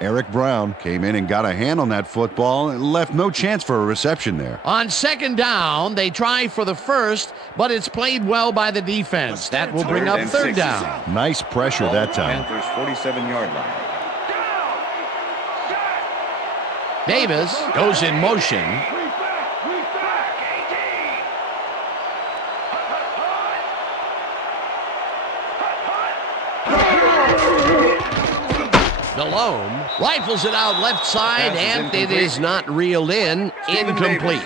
Eric Brown came in and got a hand on that football and left no chance for a reception there. On second down, they try for the first, but it's played well by the defense. That will bring up third down. Nice pressure that time. Panthers' 47-yard line. Davis goes in motion. Delhomme rifles it out left side, and it is not reeled in. Incomplete.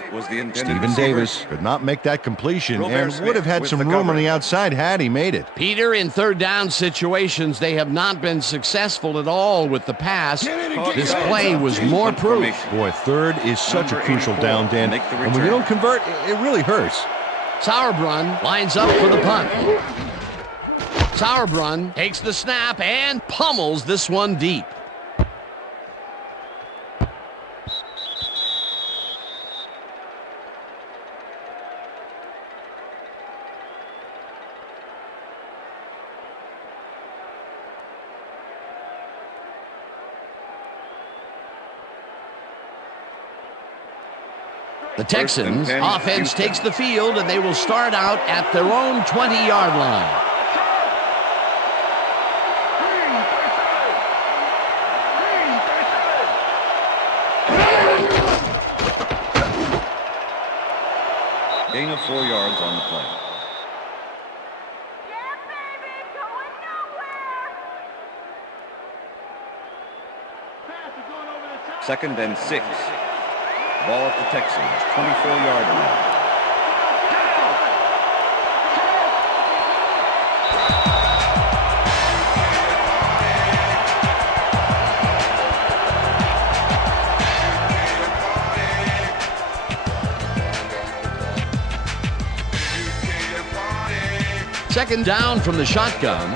Stephen Davis could not make that completion and would have had some room on the outside had he made it. Peter, in third down situations, they have not been successful at all with the pass. This play was more proof. Boy, third is such a crucial down, Dan. And when you don't convert, it really hurts. Sauerbrunn lines up for the punt. Sauerbrunn takes the snap and pummels this one deep. The Texans offense takes the field, and they will start out at their own 20-yard line. Gain of 4 yards on the play. Second and 6. Ball at the Texans' 24-yard line. Second down from the shotgun.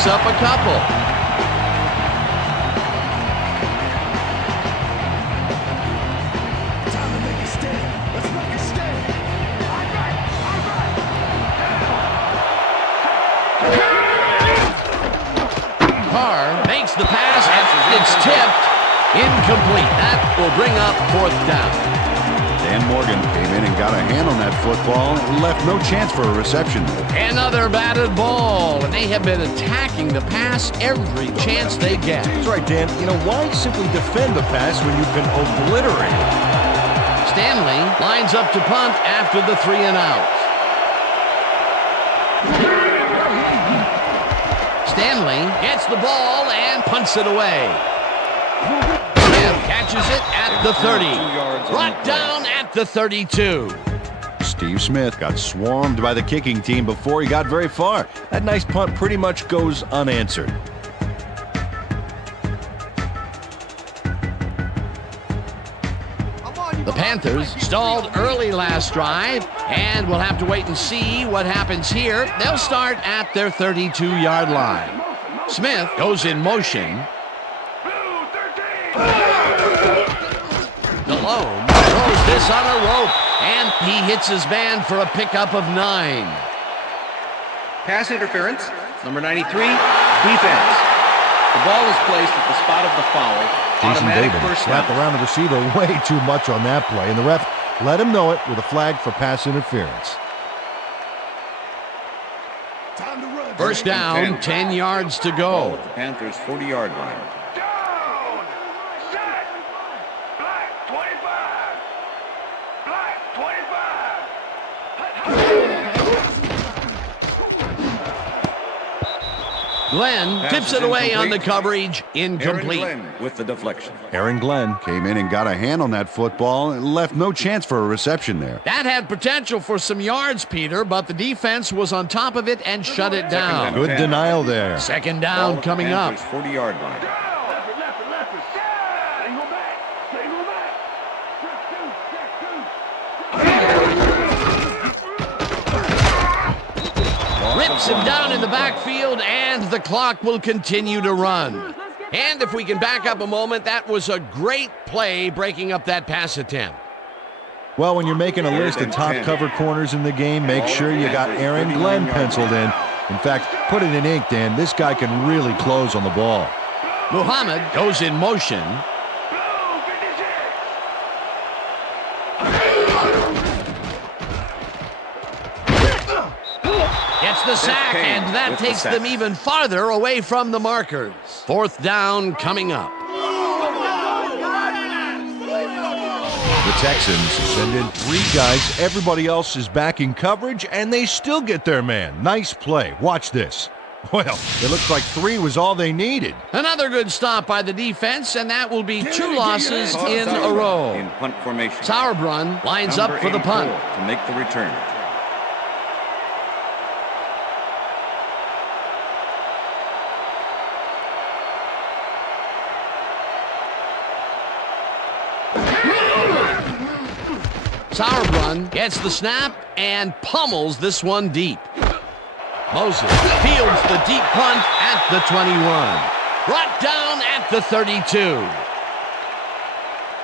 picks up a couple. Carr makes the pass, and it's tipped. Incomplete. That will bring up 4th down. Dan Morgan came in and got a hand on that football and left no chance for a reception. Another batted ball, and they have been attacking the pass every chance they get. That's right, Dan. You know, why simply defend the pass when you can obliterate it? Stanley lines up to punt after the 3 and out. Stanley gets the ball and punts it away. Smith catches it at the 30. Brought down at the 32. Steve Smith got swarmed by the kicking team before he got very far. That nice punt pretty much goes unanswered. The Panthers stalled early last drive, and we'll have to wait and see what happens here. They'll start at their 32-yard line. Smith goes in motion. Delhomme throws this on a rope, and he hits his man for a pickup of 9. Pass interference, number 93, defense. The ball is placed at the spot of the foul. Jason Automatic David first slapped down. around the receiver way too much on that play, and the ref let him know it with a flag for pass interference. First down, 10 yards to Ball go. at the Panthers' 40-yard line. Down! Set! Black 25! Black 25! Glenn tips it away on the coverage. Incomplete. Aaron Glenn with the deflection. Aaron Glenn came in and got a hand on that football and left no chance for a reception there. That had potential for some yards, Peter, but the defense was on top of it and shut it down. Good denial there. Second Ball down at the coming up. Panthers' 40-yard line. Left. Single back. Rips him down in the backfield, and the clock will continue to run. And if we can back up a moment, that was a great play breaking up that pass attempt. Well, when you're making a list of top cover corners in the game, make sure you got Aaron Glenn penciled in. In fact, put it in ink, Dan. This guy can really close on the ball. Muhammad goes in motion. Gets the sack, and that takes them even farther away from the markers. Fourth down coming up. The Texans send in 3 guys. Everybody else is back in coverage, and they still get their man. Nice play. Watch this. Well, it looks like 3 was all they needed. Another good stop by the defense, and that will be 2 losses in a row. In punt formation. Sauerbrunn lines Number up for the 84 punt. to make the return. Sauerbrunn gets the snap and pummels this one deep. Moses fields the deep punt at the 21. Brought down at the 32.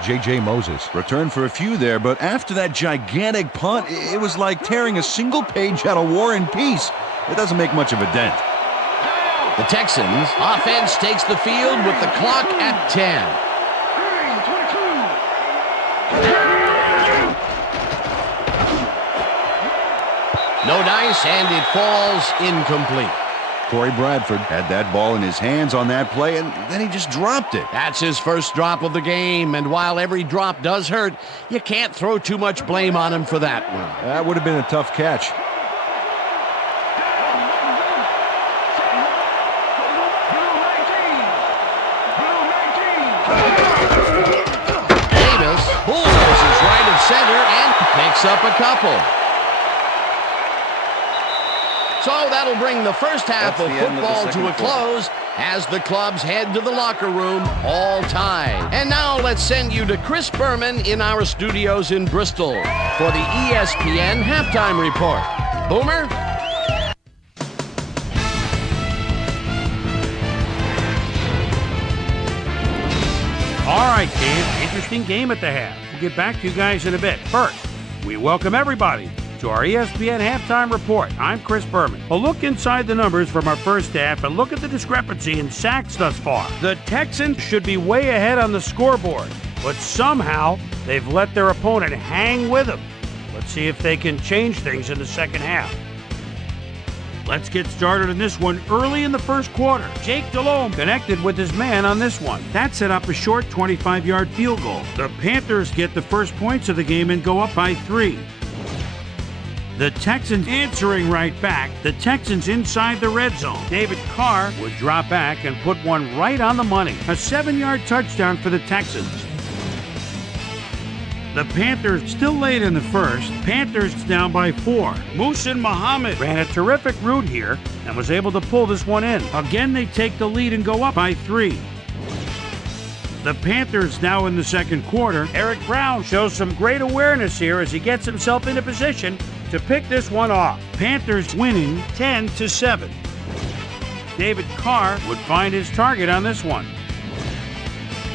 J.J. Moses returned for a few there, but after that gigantic punt, it was like tearing a single page out of War and Peace. It doesn't make much of a dent. The Texans offense takes the field with the clock at 10. No dice, and it falls incomplete. Corey Bradford had that ball in his hands on that play, and then he just dropped it. That's his first drop of the game, and while every drop does hurt, you can't throw too much blame on him for that one. That would have been a tough catch. Davis bulldozes right of center and picks up a couple. So that'll bring the first half of football to a close as the clubs head to the locker room, all tied. And now let's send you to Chris Berman in our studios in Bristol for the ESPN Halftime Report. Boomer? right, Dan, interesting game at the half. We'll get back to you guys in a bit. First, we welcome everybody to our ESPN Halftime Report. I'm Chris Berman. A look inside the numbers from our first half and look at the discrepancy in sacks thus far. The Texans should be way ahead on the scoreboard, but somehow they've let their opponent hang with them. Let's see if they can change things in the second half. Let's get started in this one early in the first quarter. Jake Delhomme connected with his man on this one. That set up a short 25-yard field goal. The Panthers get the first points of the game and go up by 3. The Texans answering right back. The Texans inside the red zone. David Carr would drop back and put one right on the money. A 7-yard touchdown for the Texans. The Panthers still late in the first. Panthers down by 4. Muhsin Muhammad ran a terrific route here and was able to pull this one in. Again, they take the lead and go up by 3. The Panthers now in the second quarter. Eric Brown shows some great awareness here as he gets himself into position to pick this one off. Panthers winning 10-7. David Carr would find his target on this one.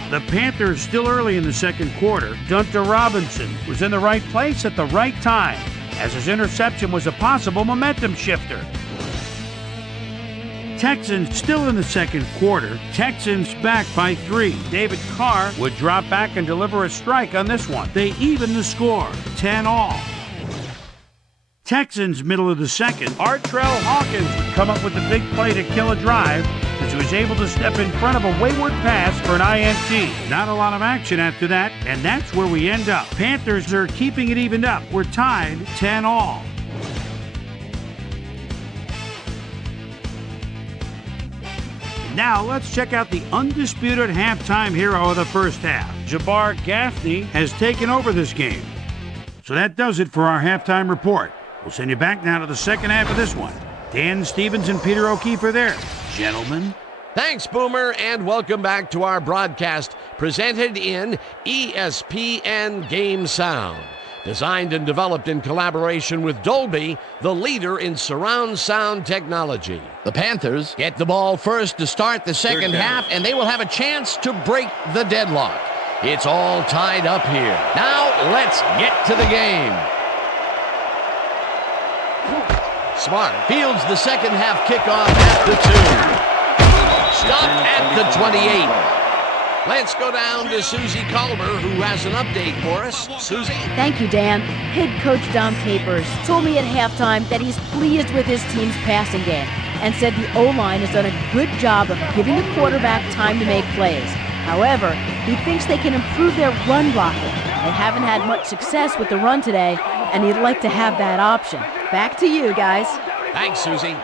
The Panthers still early in the second quarter. Dunta Robinson was in the right place at the right time, as his interception was a possible momentum shifter. Texans still in the second quarter. Texans back by 3. David Carr would drop back and deliver a strike on this one. They even the score, 10-all. Texans middle of the second. Artrell Hawkins would come up with the big play to kill a drive as he was able to step in front of a wayward pass for an INT. Not a lot of action after that, and that's where we end up. Panthers are keeping it evened up. We're tied 10-all. Now let's check out the undisputed halftime hero of the first half. Jabbar Gaffney has taken over this game. So that does it for our halftime report. We'll send you back now to the second half of this one. Dan Stevens and Peter O'Keefe are there. Gentlemen. Thanks, Boomer, and welcome back to our broadcast presented in ESPN Game Sound. Designed and developed in collaboration with Dolby, the leader in surround sound technology. The Panthers get the ball first to start the second half, and they will have a chance to break the deadlock. It's all tied up here. Now, let's get to the game. Smart fields the second half kickoff at the 2. Stopped at the 28. Let's go down to Susie Culver, who has an update for us. Susie? Thank you, Dan. Head coach Dom Capers told me at halftime that he's pleased with his team's passing game and said the O-line has done a good job of giving the quarterback time to make plays. However, he thinks they can improve their run blocking. They haven't had much success with the run today, and he'd like to have that option. Back to you, guys. Thanks, Susie.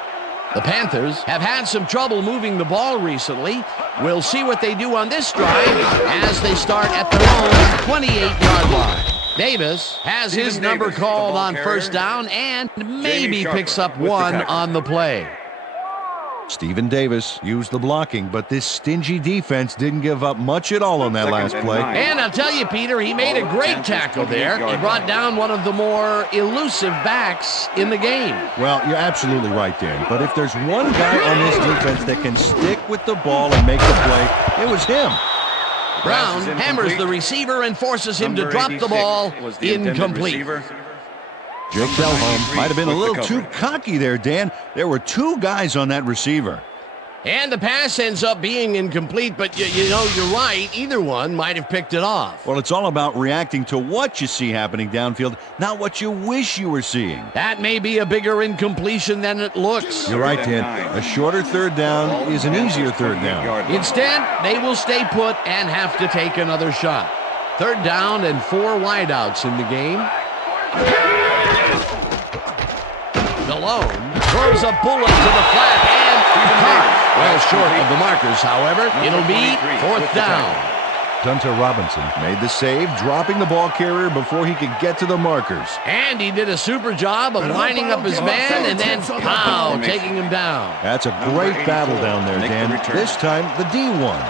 The Panthers have had some trouble moving the ball recently. We'll see what they do on this drive as they start at their own 28-yard line. Davis has his number called on first down and maybe picks up one on the play. Stephen Davis used the blocking, but this stingy defense didn't give up much at all on that last play. And I'll tell you, Peter, he made a great tackle there. He brought down one of the more elusive backs in the game. Well, you're absolutely right, Dan. But if there's one guy on this defense that can stick with the ball and make the play, it was him. Brown hammers the receiver and forces him to drop the ball. Incomplete. Jake Delhomme might have been a little too cocky there, Dan. There were 2 guys on that receiver. And the pass ends up being incomplete, but you know, you're right. Either one might have picked it off. Well, it's all about reacting to what you see happening downfield, not what you wish you were seeing. That may be a bigger incompletion than it looks. You're right, Dan. A shorter third down is an easier third down. Instead, they will stay put and have to take another shot. Third down and 4 wideouts in the game. Delhomme throws a bullet to the flat and caught. Well short of the markers, however. It'll be 4th down. Dunta Robinson made the save, dropping the ball carrier before he could get to the markers. And he did a super job of lining up his man and then, pow, taking him down. That's a great battle down there, Dan. This time, the D1.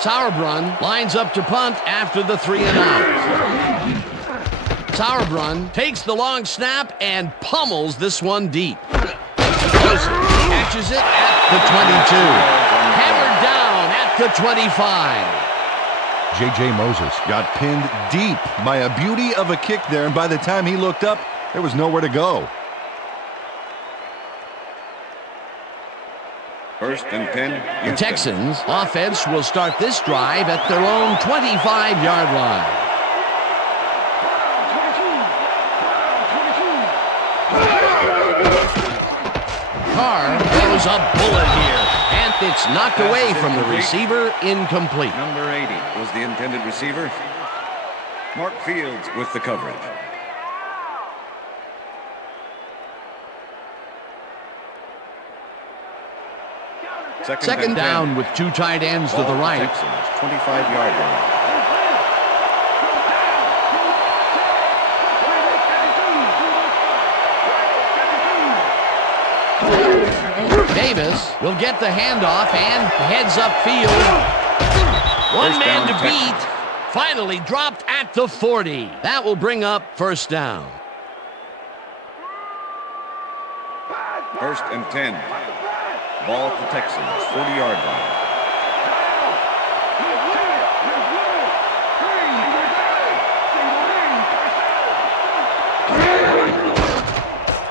Sauerbrunn lines up to punt after the 3-and-out. Sauerbrunn takes the long snap and pummels this one deep. Catches it at the 22. Hammered down at the 25. J.J. Moses got pinned deep by a beauty of a kick there, and by the time he looked up, there was nowhere to go. 1st and 10. The Texans offense will start this drive at their own 25-yard line. Carr throws a bullet here, and it's knocked away from the receiver, incomplete. Number 80 was the intended receiver. Mark Fields with the coverage. Second down with 2 tight ends to the right. Texans, 25-yard line. Davis will get the handoff and heads upfield. One man to beat. Finally dropped at the 40. That will bring up 1st down. 1st and 10. Ball at the Texans, 40-yard line.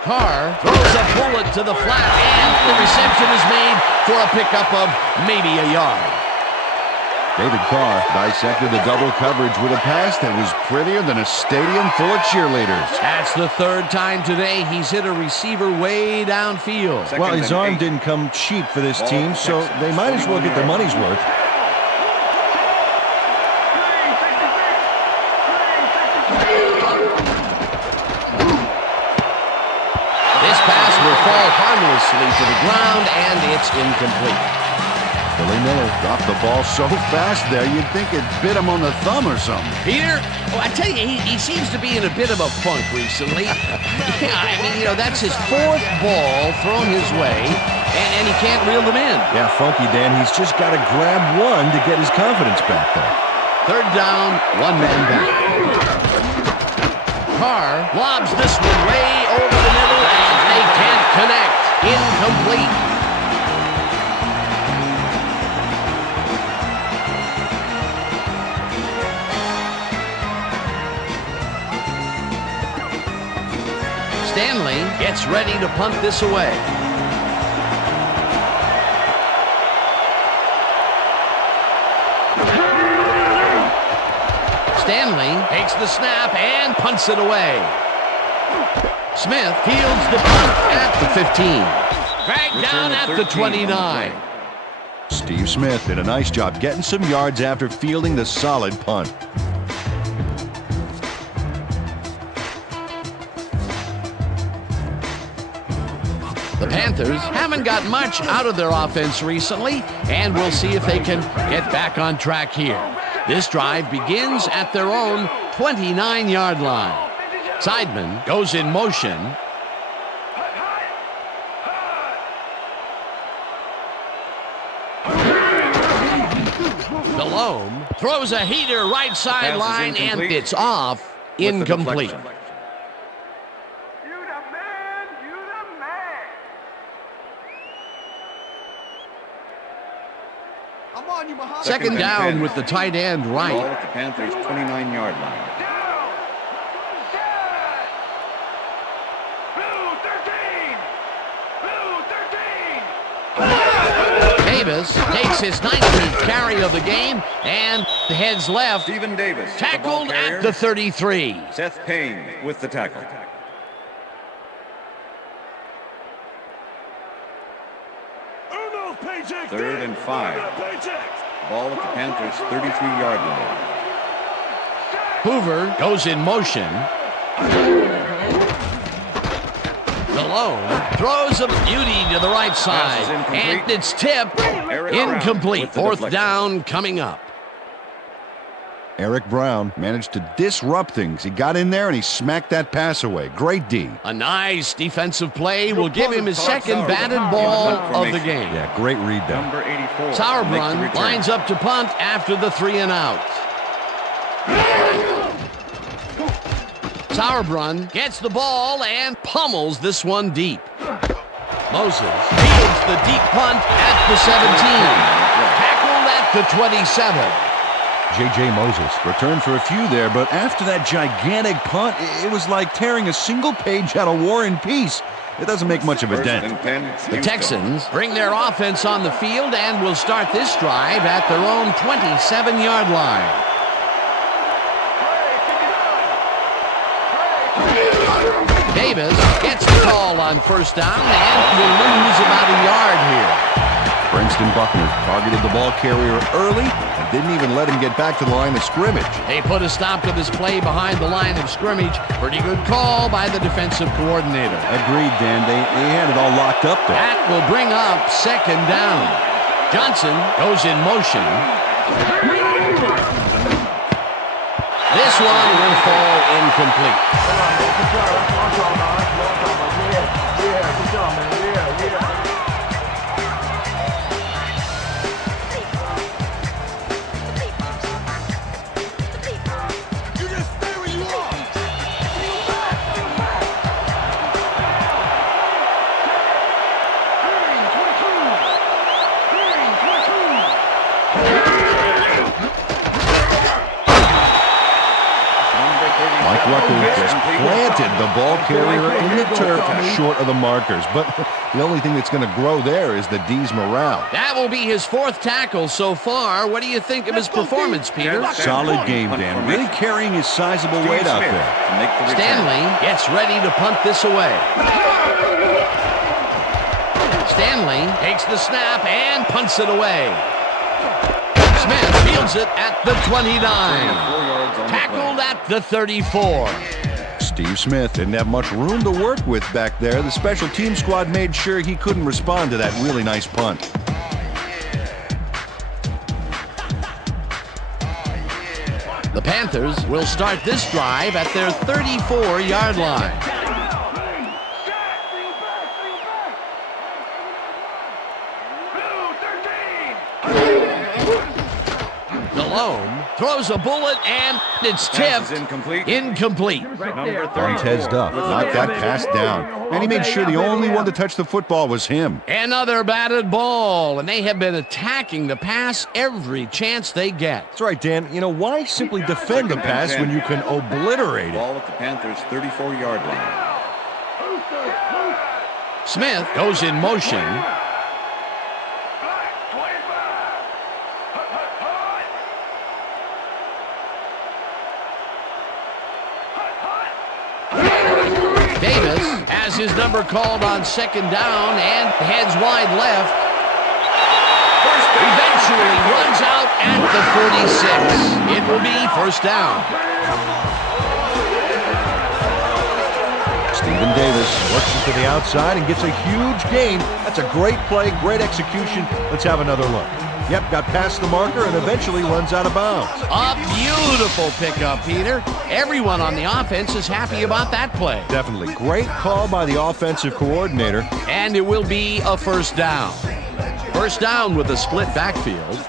Carr throws a bullet to the flat, and the reception is made for a pickup of maybe a yard. David Carr dissected the double coverage with a pass that was prettier than a stadium full of cheerleaders. That's the 3rd time today he's hit a receiver way downfield. Well, his arm didn't come cheap for this team, so they might as well get their money's worth. This pass will fall harmlessly to the ground, and it's incomplete. Billy Miller dropped the ball so fast there, you'd think it bit him on the thumb or something. Peter, I tell you, he seems to be in a bit of a funk recently. Yeah, I mean, that's his 4th ball thrown his way, and he can't reel them in. Yeah, funky Dan. He's just got to grab one to get his confidence back there. 3rd down, 1 man back. Carr lobs this one way over the middle, and they can't connect. Incomplete. Stanley gets ready to punt this away. Stanley takes the snap and punts it away. Smith fields the punt at the 15. Dragged down at the 29. Steve Smith did a nice job getting some yards after fielding the solid punt. The Panthers haven't got much out of their offense recently, and we'll see if they can get back on track here. This drive begins at their own 29-yard line. Seidman goes in motion. Delhomme throws a heater right sideline, and it's off. Incomplete. Second down with the tight end right. Ball at the Panthers' 29-yard line. Davis takes his 19th carry of the game and heads left. Stephen Davis, tackled at the 33. Seth Payne with the tackle. Third and 5. Ball at the Panthers' 33-yard line. Hoover goes in motion. Delhomme throws a beauty to the right side, and it's tipped. Incomplete. 4th down coming up. Eric Brown managed to disrupt things. He got in there and he smacked that pass away. Great D. A nice defensive play will give him his 2nd batted ball of the game. Yeah, great read there. Number 84. Sauerbrunn lines up to punt after the 3 and out. Sauerbrunn gets the ball and pummels this one deep. Moses fields the deep punt at the 17. Tackled at the 27. J.J. Moses returned for a few there, but after that gigantic punt, it was like tearing a single page out of War and Peace. It doesn't make much of a dent. The Texans bring their offense on the field and will start this drive at their own 27-yard line. Davis gets the call on first down and will lose about a yard here. Princeton Buckner targeted the ball carrier early and didn't even let him get back to the line of scrimmage. They put a stop to this play behind the line of scrimmage. Pretty good call by the defensive coordinator. Agreed, Dan. They had it all locked up there. That will bring up second down. Johnson goes in motion. This one will fall incomplete. Just planted the ball carrier in the turf short of the markers. But the only thing that's going to grow there is the D's morale. That will be his fourth tackle so far. What do you think of his performance, Peter? Solid game, Dan. Really carrying his sizable weight out there. Stanley gets ready to punt this away. Stanley takes the snap and punts it away. Smith fields it at the 29. Tackled at the 34. Steve Smith didn't have much room to work with back there. The special team squad made sure he couldn't respond to that really nice punt. The Panthers will start this drive at their 34-yard line. Throws a bullet and it's tipped. Incomplete. Montez Duff knocked that pass down. And he made sure the only one to touch the football was him. Another batted ball. And they have been attacking the pass every chance they get. That's right, Dan. You know, why simply defend the pass when you can obliterate it? Ball at the Panthers' 34-yard line. Smith goes in motion. Davis has his number called on second down and heads wide left. Eventually runs out at the 46. It will be first down. Stephen Davis works it to the outside and gets a huge gain. That's a great play, great execution. Let's have another look. Yep, got past the marker and eventually runs out of bounds. A beautiful pickup, Peter. Everyone on the offense is happy about that play. Definitely. Great call by the offensive coordinator. And it will be a first down. First down with a split backfield.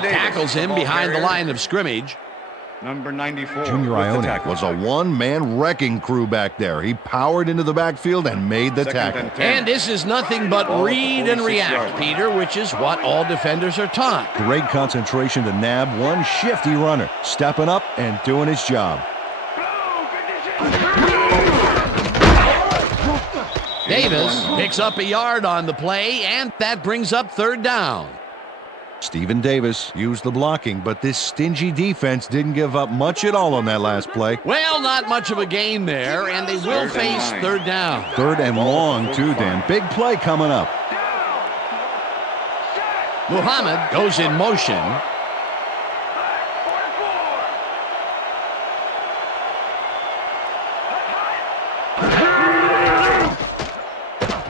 Tackles him behind the line of scrimmage. Number 94. Junior Ionic was a one-man wrecking crew back there. He powered into the backfield and made the tackle. And this is nothing but read and react, Peter, which is what all defenders are taught. Great concentration to nab one shifty runner, stepping up and doing his job. Davis picks up a yard on the play, and that brings up third down. Stephen Davis used the blocking, but this stingy defense didn't give up much at all on that last play. Well, not much of a gain there, and they will face third down. Third and long, too, Dan. Big play coming up. Muhammad goes in motion.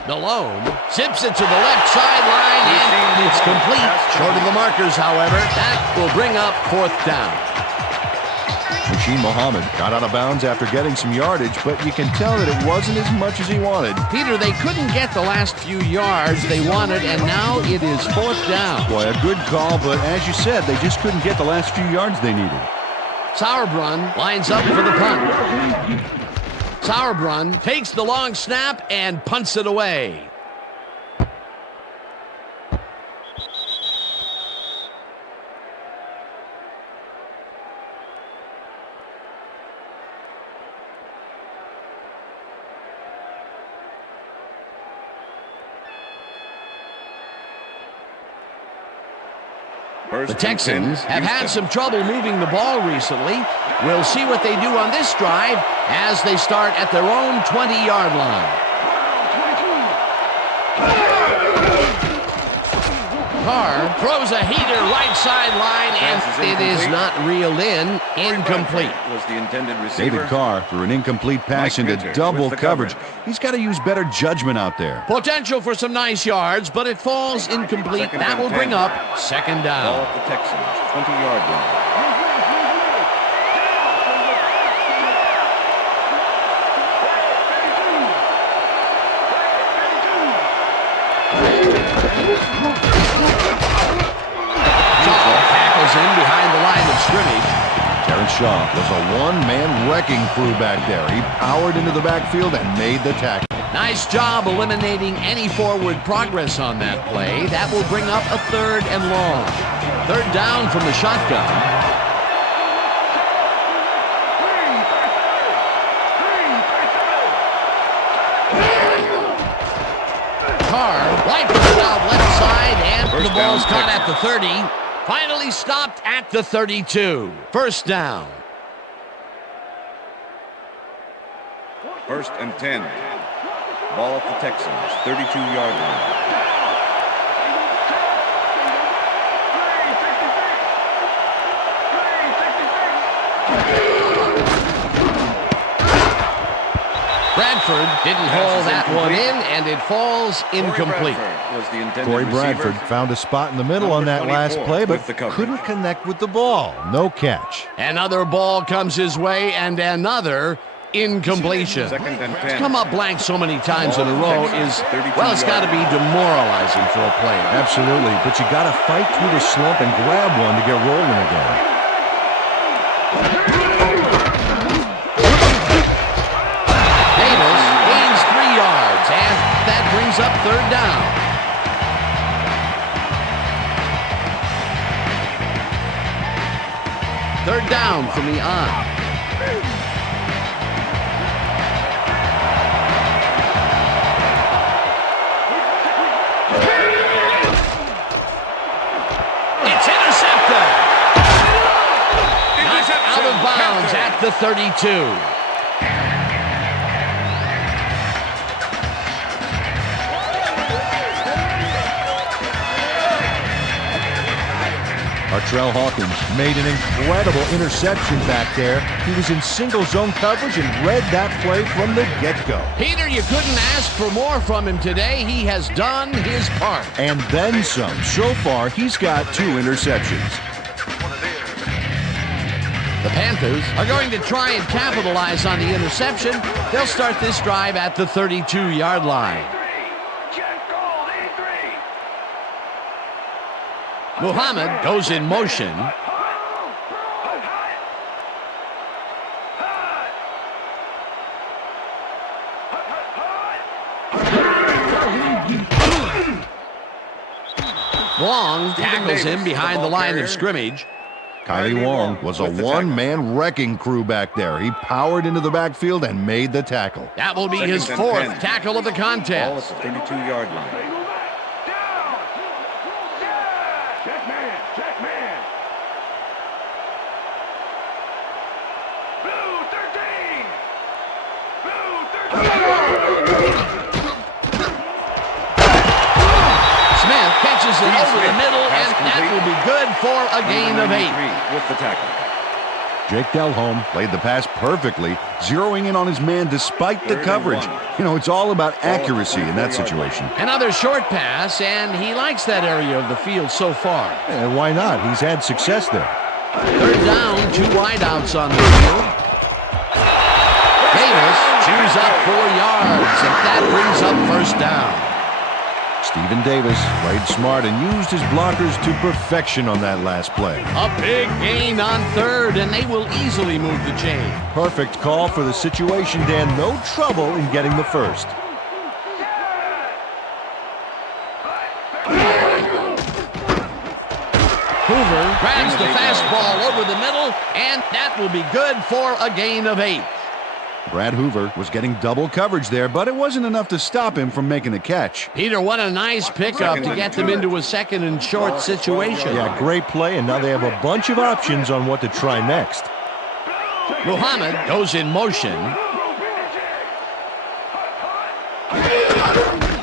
Malone zips it to the left sideline, and it's complete. Short of the markers, however. That will bring up fourth down. Rasheed Muhammad got out of bounds after getting some yardage, but you can tell that it wasn't as much as he wanted. Peter, they couldn't get the last few yards they wanted, and now it is fourth down. Boy, a good call, but as you said, they just couldn't get the last few yards they needed. Sauerbrunn lines up for the punt. Sauerbrunn takes the long snap and punts it away. The Texans have had some trouble moving the ball recently. We'll see what they do on this drive as they start at their own 20-yard line. Carr throws a heater right sideline, and it is not reeled in. Incomplete. Was the intended receiver. David Carr threw an incomplete pass into double coverage. He's got to use better judgment out there. Potential for some nice yards, but it falls incomplete. That will bring up second down. Ball at the Texans, 20-yard line. Tackles in behind the line of scrimmage. Terrence Shaw was a one-man wrecking crew back there. He powered into the backfield and made the tackle. Nice job eliminating any forward progress on that play. That will bring up a third and long. Third down from the shotgun. Carr wiped it out left side, and the ball's caught at the 30. Finally stopped at the 32. First down. First and 10. Ball at the Texans, 32-yard line. Bradford didn't haul that one in, and it falls incomplete. Corey Bradford found a spot in the middle on that last play, but couldn't connect with the ball. No catch. Another ball comes his way, and another incompletion. To come up blank so many times in a row is, well, it's got to be demoralizing for a player. Absolutely, but you got to fight through the slump and grab one to get rolling again. That brings up third down. Third down from the on. It's intercepted. Out of bounds at the 32. Artrell Hawkins made an incredible interception back there. He was in single zone coverage and read that play from the get-go. Peter, you couldn't ask for more from him today. He has done his part. And then some. So far, he's got 2 interceptions. The Panthers are going to try and capitalize on the interception. They'll start this drive at the 32-yard line. Muhammad goes in motion. Wong tackles him behind the line of scrimmage. Kylie Wong was a one-man wrecking crew back there. He powered into the backfield and made the tackle. That will be his 4th tackle of the contest. Ball at the 32-yard line. Smith catches it over the middle, and that will be good for a gain of 8. With the tackle. Jake Delhomme played the pass perfectly, zeroing in on his man despite the coverage. You know, it's all about accuracy in that situation. Another short pass, and he likes that area of the field so far. And why not? He's had success there. Third down, 2 wideouts on the field. Davis chews up 4 yards, and that brings up first down. Stephen Davis played smart and used his blockers to perfection on that last play. A big gain on third, and they will easily move the chain. Perfect call for the situation, Dan. No trouble in getting the first. Hoover grabs the fastball over the middle, and that will be good for a gain of 8. Brad Hoover was getting double coverage there, but it wasn't enough to stop him from making the catch. Peter, what a nice pickup to get them into a second and short situation. Yeah, great play, and now they have a bunch of options on what to try next. Muhammad goes in motion.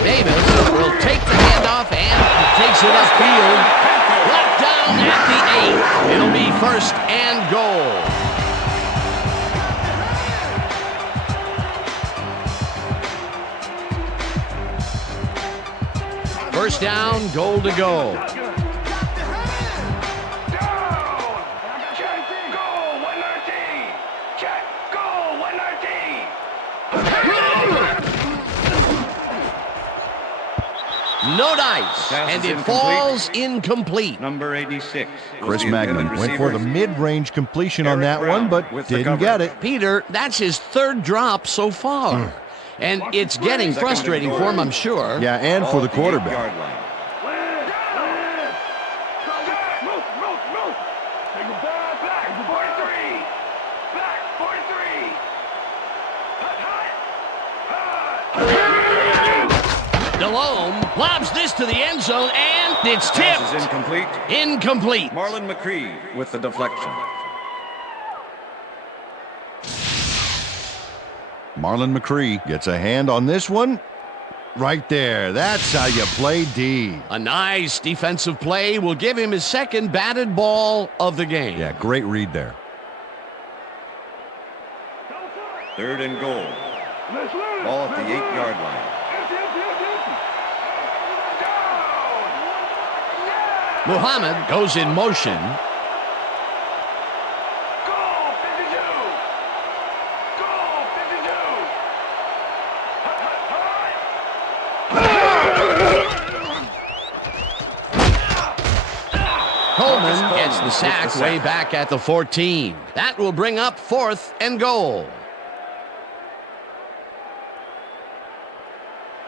Davis will take the handoff and takes it upfield. Brought down at the 8. It'll be first and goal. First down, goal to go. No dice, and it falls incomplete. Number 86. Chris Magnan went for the mid-range completion on that one, but didn't get it. Peter, that's his third drop so far. And it's getting frustrating for him, I'm sure. Yeah, and for the quarterback. Delhomme lobs this to the end zone, and it's tipped. Pass is incomplete. Incomplete. Marlon McCree with the deflection. Marlon McCree gets a hand on this one. Right there. That's how you play D. A nice defensive play will give him his second batted ball of the game. Yeah, great read there. Third and goal. Ball at the 8-yard line. Muhammad goes in motion. Coleman gets the sack way back at the 14. That will bring up fourth and goal.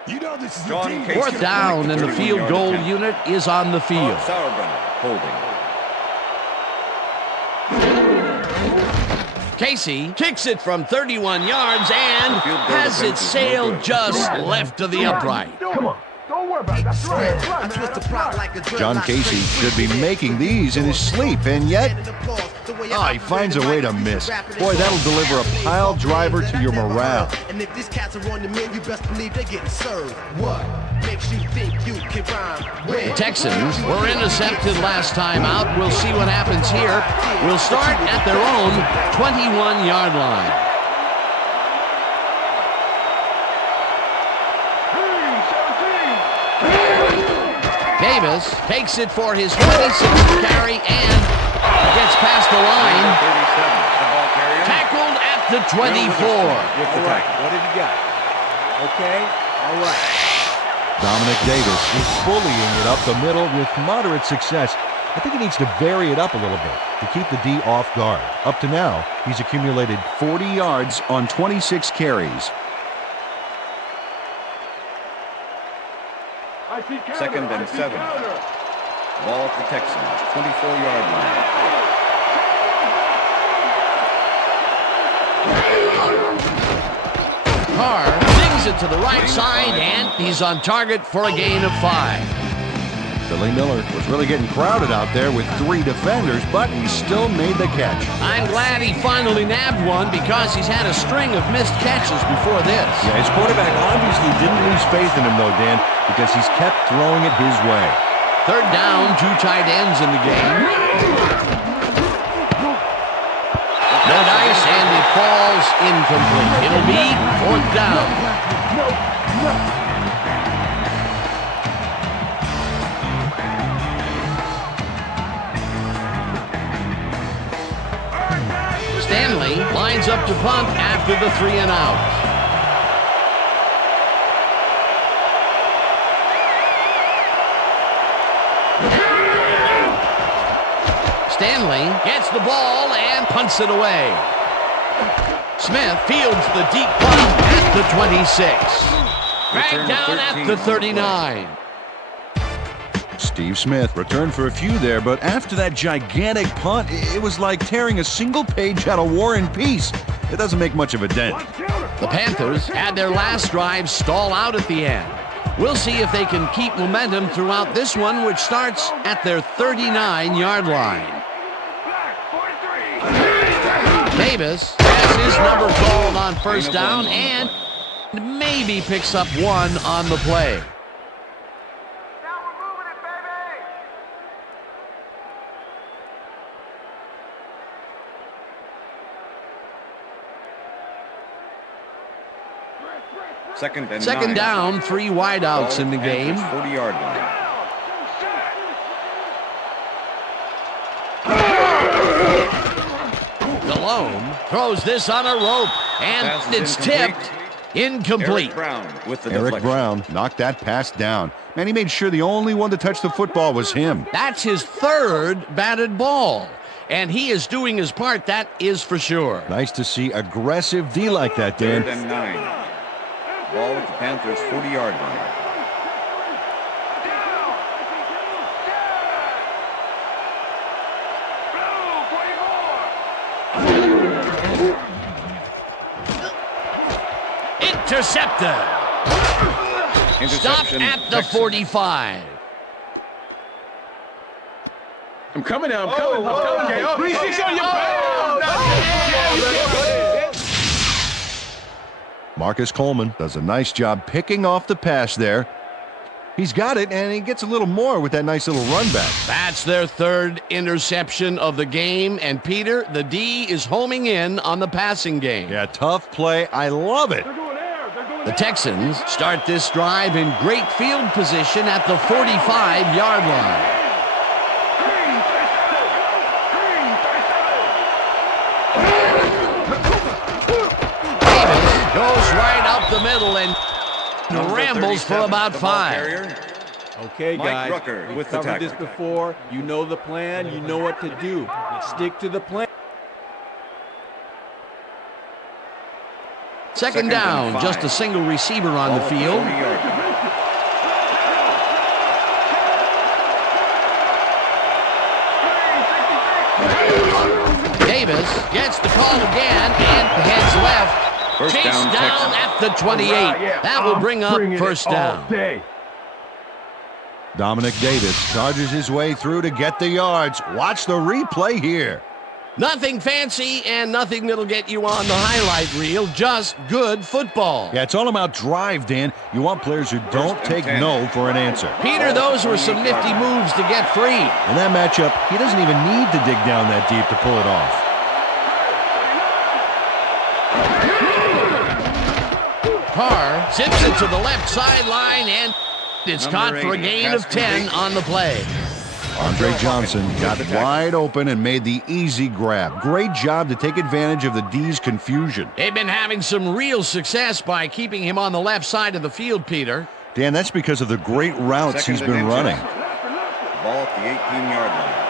You know this is Fourth down, and the field goal unit is on the field. Holding. Casey kicks it from 31 yards and has it sailed just left of the upright. Come on. Don't worry about it. That's right. John Casey should be making these in his sleep, and yet, he finds a way to miss. Boy, that'll deliver a pile driver to your morale. And if these cats are on the men, you best believe they're getting served. What makes you think you can rhyme? The Texans were intercepted last time out. We'll see what happens here. We'll start at their own 21-yard line. Davis takes it for his 26th carry and gets past the line. Tackled at the 24. What have you got? Okay, all right. Dominic Davis is bullying it up the middle with moderate success. I think he needs to vary it up a little bit to keep the D off guard. Up to now, he's accumulated 40 yards on 26 carries. Second and 7. Ball at the Texans, 24-yard line. Carr sings it to the right side, and he's on target for a gain of 5. Billy Miller was really getting crowded out there with 3 defenders, but he still made the catch. I'm glad he finally nabbed one because he's had a string of missed catches before this. Yeah, his quarterback obviously didn't lose faith in him, though, Dan, because he's kept throwing it his way. Third down, 2 tight ends in the game. No dice, and it falls incomplete. It'll be fourth down. Stanley lines up to punt after the 3 and out. Stanley gets the ball and punts it away. Smith fields the deep punt at the 26. Dragged down at the 39. Steve Smith returned for a few there, but after that gigantic punt, it was like tearing a single page out of War and Peace. It doesn't make much of a dent. The Panthers had their last drive stall out at the end. We'll see if they can keep momentum throughout this one, which starts at their 39-yard line. Davis has his number called on first down and maybe picks up one on the play. Second down, 3 wideouts in the game. 40-yard line. Delhomme throws this on a rope, and it's tipped. Incomplete. Eric Brown knocked that pass down. Man, he made sure the only one to touch the football was him. That's his third batted ball, and he is doing his part, that is for sure. Nice to see aggressive D like that, Dan. 3rd and 9. Ball at the Panthers' 40-yard line. Intercepted. Stopped at the 45. I'm coming now. I'm coming. Marcus Coleman does a nice job picking off the pass there. He's got it, and he gets a little more with that nice little run back. That's their third interception of the game, and Peter, the D is homing in on the passing game. Yeah, tough play. I love it. The Texans start this drive in great field position at the 45-yard line. Goes right up the middle and rambles for about 5. Okay, guys, Rucker we've with the covered this tackle. before. You know the plan. You know what to do. Stick to the plan. Second down, and 5. just a single receiver on the field. 40-yard line. Davis gets the call again and heads left. First Chased down, down at the 28. That will bring up first down. Dominic Davis charges his way through to get the yards. Watch the replay here. Nothing fancy and nothing that'll get you on the highlight reel, just good football. Yeah, it's all about drive, Dan. You want players who don't take 10. no for an answer. Peter, those were some nifty moves to get free. In that matchup, he doesn't even need to dig down that deep to pull it off. Carr zips it to the left sideline, and it's caught for a gain of 10 on the play. Andre Johnson got wide open and made the easy grab. Great job to take advantage of the D's confusion. They've been having some real success by keeping him on the left side of the field, Peter. Dan, that's because of the great routes he's been running. Ball at the 18-yard line.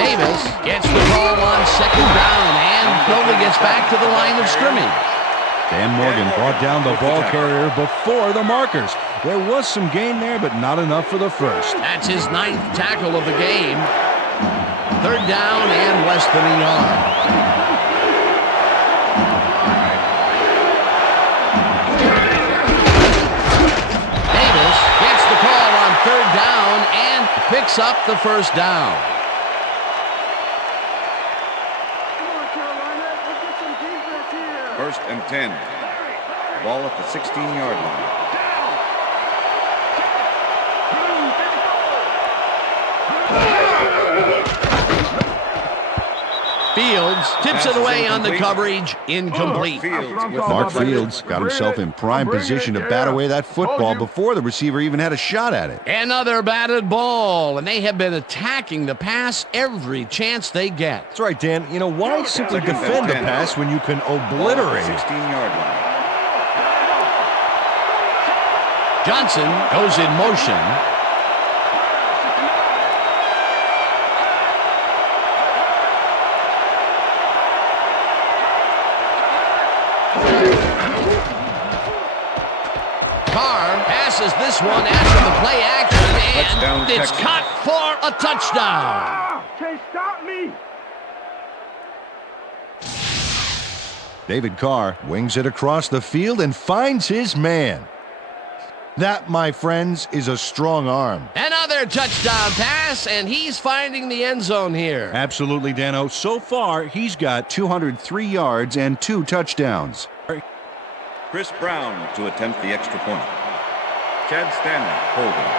Davis gets the call on second down and only gets back to the line of scrimmage. Dan Morgan brought down the ball carrier before the markers. There was some gain there, but not enough for the first. That's his 9th tackle of the game. Third down and less than a yard. Davis gets the call on third down and picks up the first down. First and 10. Ball at the 16-yard line. Fields tips it away on the coverage. Incomplete. Mark Fields got himself in prime position to bat away that football before the receiver even had a shot at it. Another batted ball, and they have been attacking the pass every chance they get. That's right, Dan. You know, why simply defend the pass when you can obliterate it? 16-yard line. Johnson goes in motion. Carr passes this one after the play action, and it's caught for a touchdown. Can't stop me. David Carr wings it across the field and finds his man. That, my friends, is a strong arm. Another touchdown pass, and he's finding the end zone here. Absolutely, Dano. So far, he's got 203 yards and 2 touchdowns. Chris Brown to attempt the extra point. Chad Stanley holding.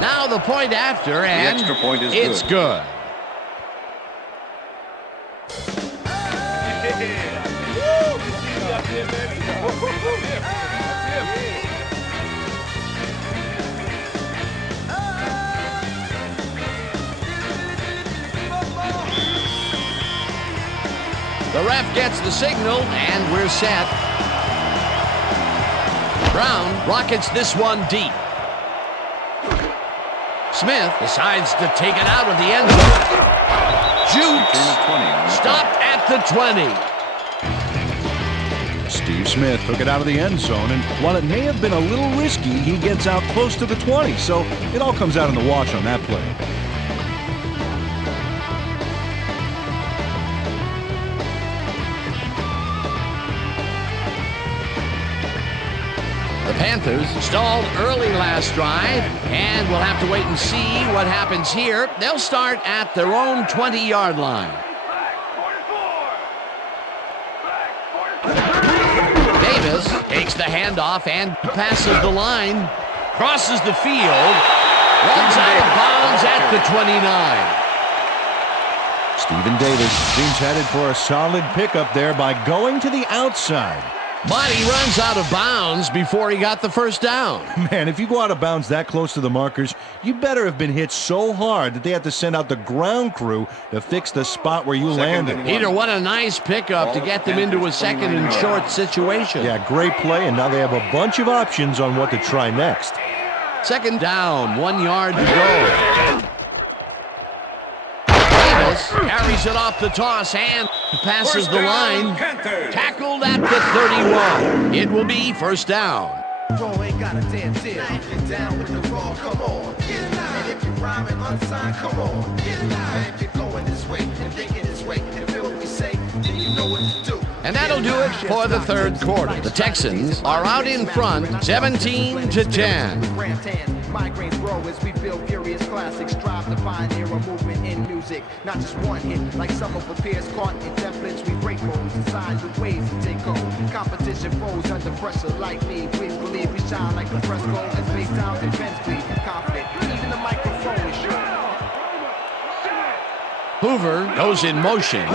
Now the point after, and the extra point is it's good. The ref gets the signal, and we're set. Brown rockets this one deep. Smith decides to take it out of the end zone. Jukes stopped at the 20. Steve Smith took it out of the end zone, and while it may have been a little risky, he gets out close to the 20, so it all comes out in the wash on that play. The Panthers stalled early last drive, and we'll have to wait and see what happens here. They'll start at their own 20-yard line. Davis takes the handoff and passes the line, crosses the field, runs out of bounds at the 29. Stephen Davis seems headed for a solid pickup there by going to the outside. But he runs out of bounds before he got the first down. Man, if you go out of bounds that close to the markers, you better have been hit so hard that they had to send out the ground crew to fix the spot where you landed. Peter, what a nice pickup to get them into a second and short situation. Yeah, great play, and now they have a bunch of options on what to try next. Second down, 1 yard to go. Davis carries it off the toss and passes the line. Tackled at the 31. It will be first down. Ain't got a damn deal. Get down with the raw, come on. And if you're rhyming unsigned, come on. And if you're going this way and thinking this way and feel what we say, then you know what to do. And that'll do it for the third quarter. The Texans are out in front, 17-10. Migraines grow as we build furious classics. Strive to pioneer a movement in music. Not just one hit, like summer prepares caught in templates. We break modes, design new ways to take hold. Competition foes under pressure like me. Please believe we shine like the fresco as bass sound defense be confident. Even the microphone is sure. Hoover goes in motion.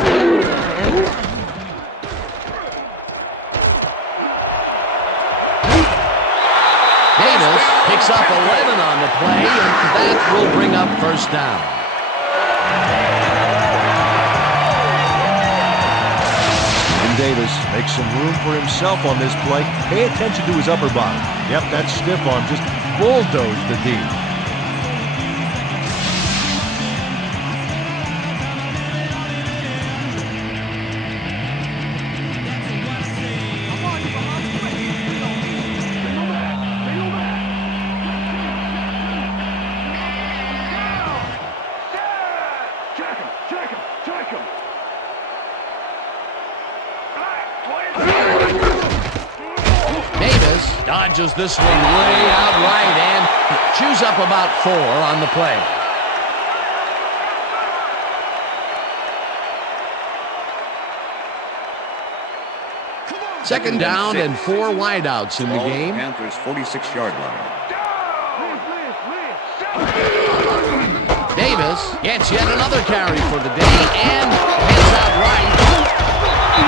Davis picks up 11 on the play, and that will bring up first down. Stephen Davis makes some room for himself on this play. Pay attention to his upper body. Yep, that stiff arm just bulldozed the D. Dodges this one way out right and chews up about 4 on the play. Second down and 4 wideouts in the game. Panthers 46-yard line. Davis gets yet another carry for the day and heads out right.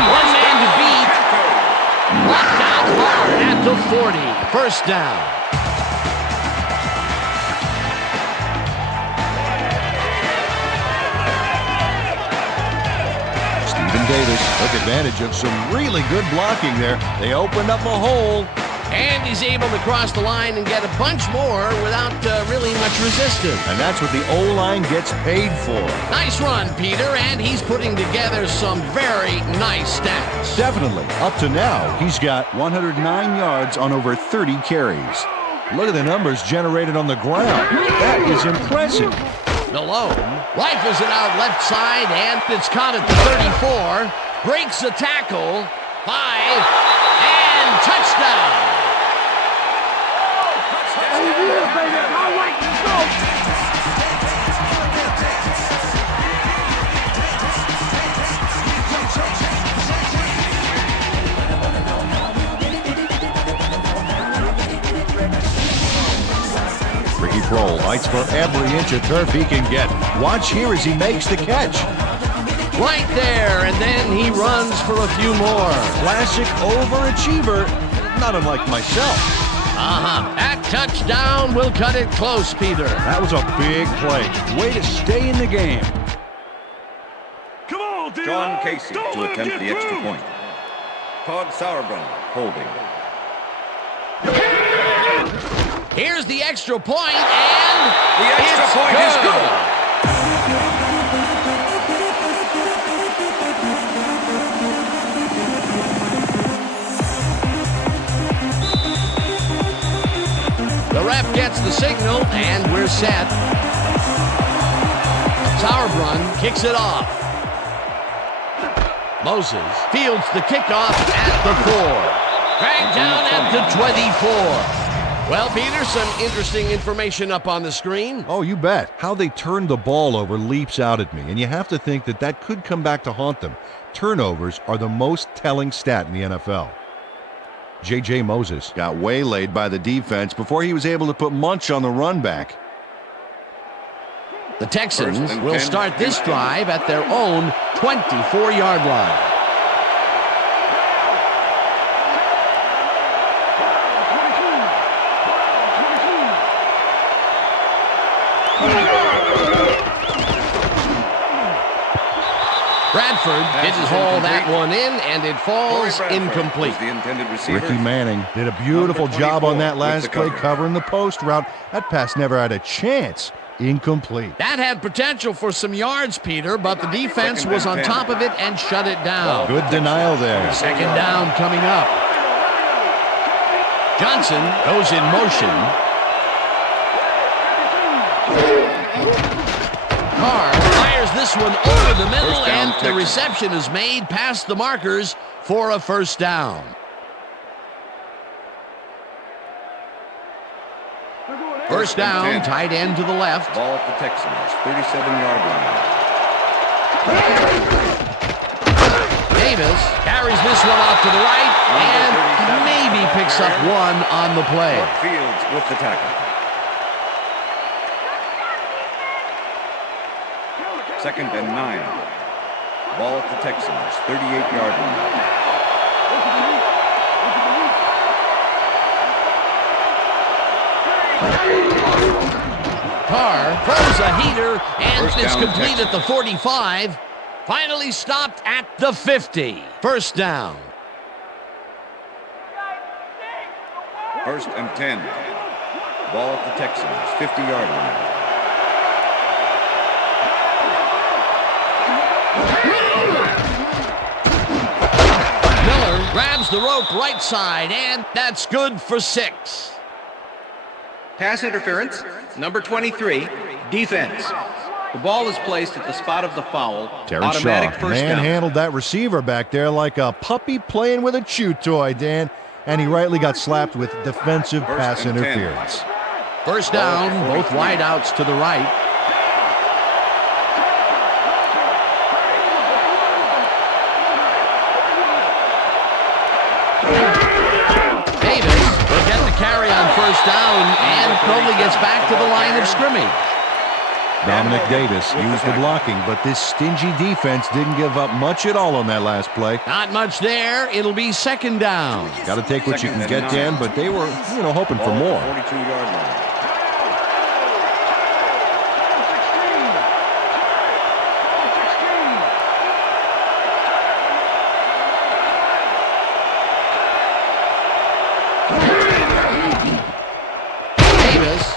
One man to beat. Blocked out hard at the 40. First down. Davis took advantage of some really good blocking there. They opened up a hole. And he's able to cross the line and get a bunch more without really much resistance. And that's what the O-line gets paid for. Nice run, Peter, and he's putting together some very nice stats. Definitely. Up to now, he's got 109 yards on over 30 carries. Look at the numbers generated on the ground. That is impressive. Malone rifles it out left side, and it's caught at the 34. Breaks the tackle. 5, and touchdown. Ricky Prohl fights for every inch of turf he can get. Watch here as he makes the catch. Right there, and then he runs for a few more. Classic overachiever, not unlike myself. That touchdown will cut it close, Peter. That was a big play. Way to stay in the game. Come on, D-line. John Casey to attempt the extra point. Todd Sauerbrunn holding. Here's the extra point, and the extra point is good. The ref gets the signal, and we're set. Sauerbrunn kicks it off. Moses fields the kickoff at the 4. Dragged down at the 24. Well, Peter, some interesting information up on the screen. Oh, you bet. How they turned the ball over leaps out at me, and you have to think that that could come back to haunt them. Turnovers are the most telling stat in the NFL. J.J. Moses got waylaid by the defense before he was able to put Munch on the run back. The Texans will start this drive at their own 24-yard line. Bradford didn't haul that one in, and it falls incomplete. The intended receiver. Ricky Manning did a beautiful job on that last play covering the post route. That pass never had a chance. Incomplete. That had potential for some yards, Peter, but the defense was on top of it and shut it down. Good denial there. Second down coming up. Johnson goes in motion. Carr fires this one over the middle, and the reception is made past the markers for a first down. First down, tight end to the left. Ball at the Texans, 37-yard line. Davis carries this one off to the right and maybe picks up one on the play. Fields with the tackle. Second and 9. Ball at the Texans, 38-yard line. Carr throws a heater, and it's complete at the 45. Finally stopped at the 50. First down. First and 10. Ball at the Texans, 50-yard line. Miller grabs the rope right side, and that's good for 6. Pass interference, number 23, defense. The ball is placed at the spot of the foul. Terry Automatic Shaw first down. manhandled that receiver back there like a puppy playing with a chew toy, Dan. And he rightly got slapped with defensive pass interference. First down, both wideouts to the right. Davis will get the carry on first down and only gets back to the line of scrimmage. Dominic Davis used the blocking, but this stingy defense didn't give up much at all on that last play. Not much there. It'll be second down. Got to take what you can get, Dan, but they were, hoping for more. 42-yard line.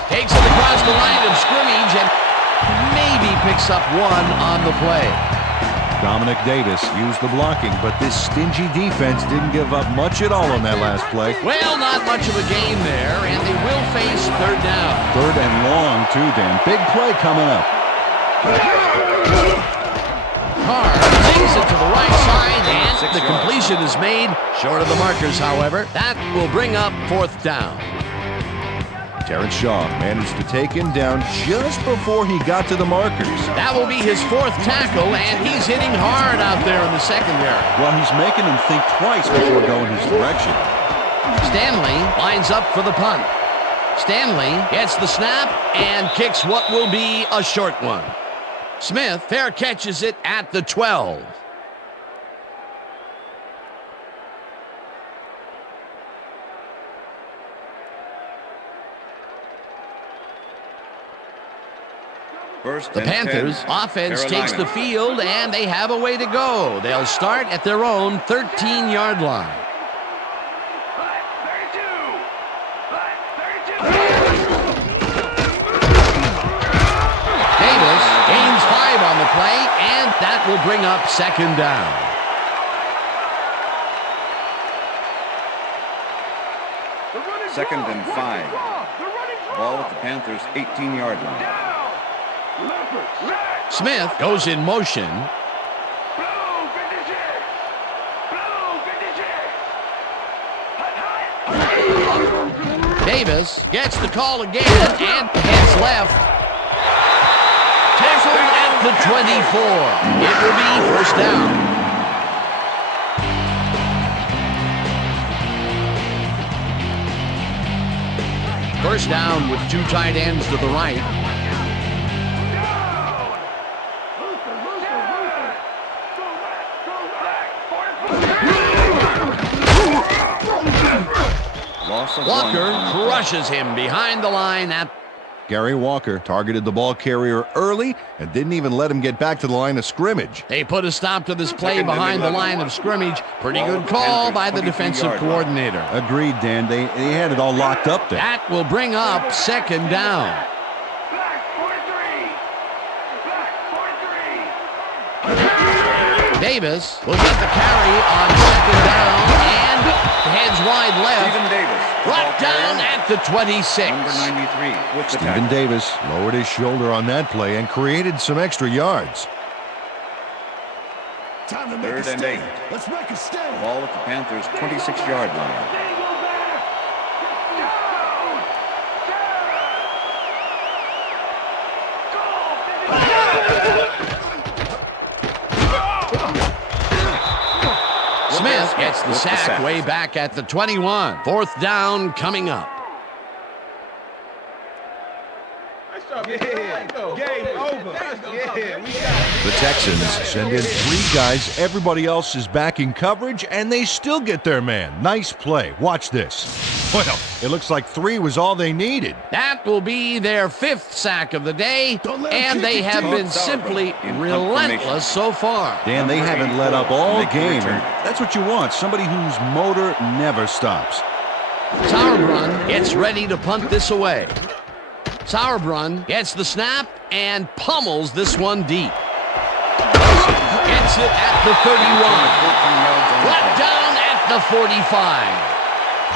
Takes it across the line of scrimmage and maybe picks up one on the play. Dominic Davis used the blocking, but this stingy defense didn't give up much at all on that last play. Well, not much of a gain there, and they will face third down. Third and long, too, Dan. Big play coming up. Carr takes it to the right side, and the completion is made. Short of the markers, however. That will bring up fourth down. Terrence Shaw managed to take him down just before he got to the markers. That will be his fourth tackle, and he's hitting hard out there in the secondary. Well, he's making him think twice before going his direction. Stanley lines up for the punt. Stanley gets the snap and kicks what will be a short one. Smith fair catches it at the 12. The Panthers offense takes the field, and they have a way to go. They'll start at their own 13-yard line. Davis gains 5 on the play, and that will bring up second down. Second and 5. Ball at the Panthers' 18-yard line. Smith goes in motion. Davis gets the call again and heads left. Tackled at the 24. It will be first down. First down with 2 tight ends to the right. Walker crushes him behind the line at... Gary Walker targeted the ball carrier early and didn't even let him get back to the line of scrimmage. They put a stop to this play behind the line of scrimmage. Pretty good call by the defensive coordinator. Agreed, Dan. They had it all locked up there. That will bring up second down. Davis will get the carry on second down and heads wide left. Stephen Davis. Brought down at the 26. Number 93 with the Stephen tackle. Davis lowered his shoulder on that play and created some extra yards. Third and 8. Let's make a stand. Ball at the Panthers' 26-yard line. Smith gets the sack way back at the 21. Fourth down coming up. The Texans send in 3 guys. Everybody else is back in coverage, and they still get their man. Nice play. Watch this. Well, it looks like 3 was all they needed. That will be their 5th sack of the day, and they have been simply relentless so far. Dan, they haven't let up all game, and that's what you want. Somebody whose motor never stops. Sauerbrunn gets ready to punt this away. Sauerbrunn gets the snap and pummels this one deep. Gets it at the 31. Brought down at the 45.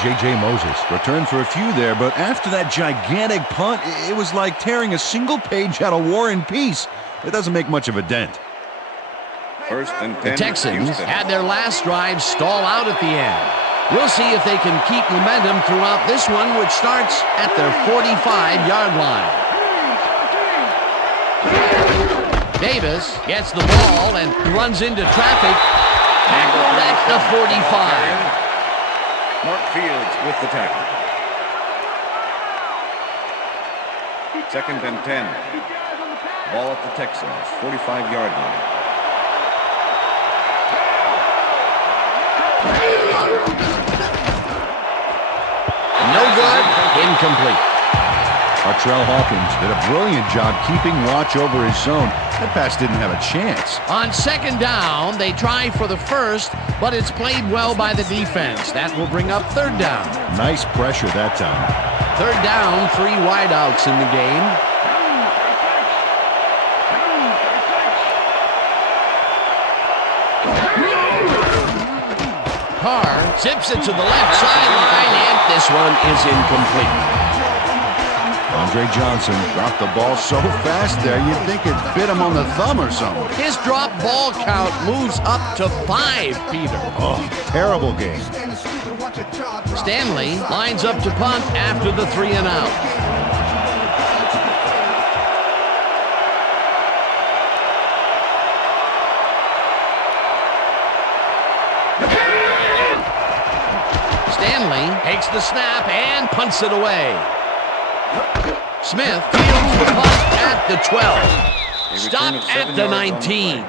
J.J. Moses returned for a few there, but after that gigantic punt, it was like tearing a single page out of War and Peace. It doesn't make much of a dent. First and 10. The Texans had their last drive stall out at the end. We'll see if they can keep momentum throughout this one, which starts at their 45-yard line. Davis gets the ball and runs into traffic. Tackled at the 45. Mark Fields with the tackle. Second and 10. Ball at the Texans, 45-yard line. No good. Incomplete. Artrell Hawkins did a brilliant job keeping watch over his zone. That pass didn't have a chance. On second down, they try for the first, but it's played well by the defense. That will bring up third down. Nice pressure that time. Third down, 3 wideouts in the game. Carr zips it to the left sideline, and this one is incomplete. Andre Johnson dropped the ball so fast there, you'd think it bit him on the thumb or something. His drop ball count moves up to 5, Peter. Oh, terrible game. Stanley lines up to punt after the 3 and out. Stanley takes the snap and punts it away. Smith fields the punt at the 12. Stopped at the 19.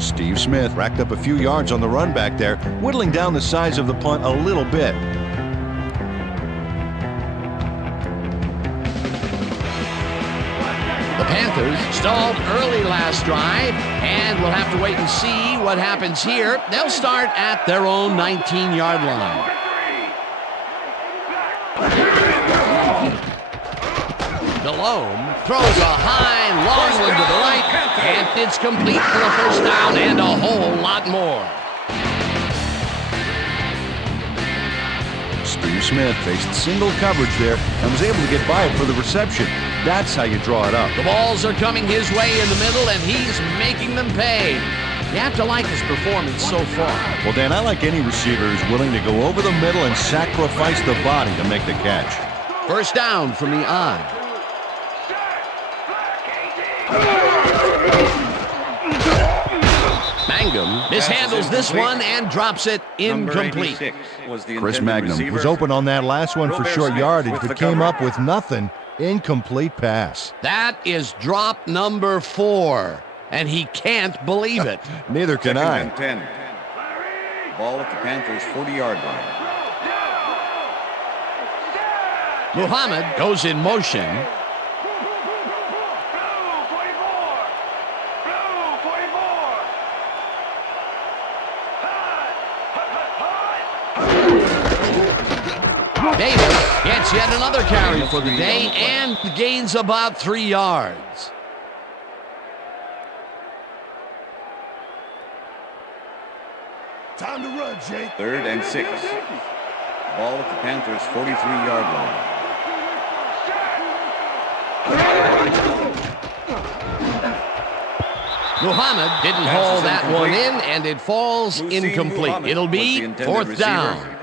Steve Smith racked up a few yards on the run back there, whittling down the size of the punt a little bit. The Panthers stalled early last drive, and we'll have to wait and see what happens here. They'll start at their own 19-yard line. Delhomme throws a high, long one to the right, and it's complete for a first down and a whole lot more. Steve Smith faced single coverage there and was able to get by it for the reception. That's how you draw it up. The balls are coming his way in the middle, and he's making them pay. You have to like his performance so far. Well, Dan, I like any receiver who's willing to go over the middle and sacrifice the body to make the catch. First down from the I. Mangum mishandles this one and drops it incomplete. Chris Magnum was open on that last one for short yardage, but came up with nothing. Incomplete pass. That is drop number 4, and he can't believe it. Neither can I. 10. Ball at the Panthers' 40-yard line. Muhammad goes in motion. Davis gets yet another carry for the day and gains about 3 yards. Time to run, Jake. 3rd and 6. Ball at the Panthers' 43-yard line. Muhammad didn't haul that one in, and it falls incomplete. It'll be 4th down.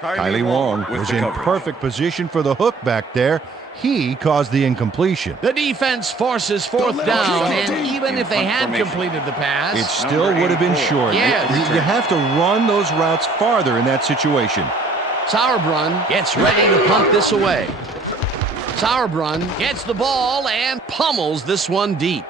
Kylie Wong was in perfect position for the hook back there. He caused the incompletion. The defense forces 4th down, and even if they had completed the pass, it still would have been short. Yes. You have to run those routes farther in that situation. Sauerbrunn gets ready to punt this away. Sauerbrunn gets the ball and pummels this one deep.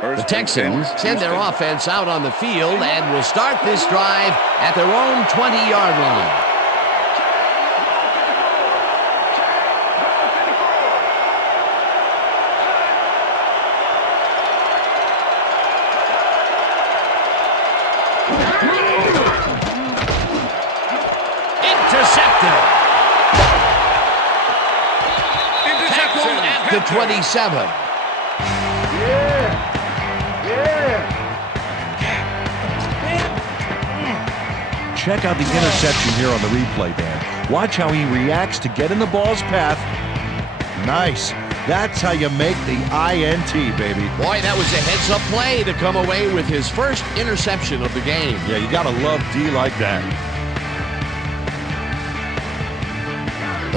The Texans send their offense out on the field and will start this drive at their own 20-yard line. Intercepted. Tackled at the 27. Check out the interception here on the replay, Dan. Watch how he reacts to get in the ball's path. Nice. That's how you make the INT, baby. Boy, that was a heads-up play to come away with his first interception of the game. Yeah, you gotta love D like that.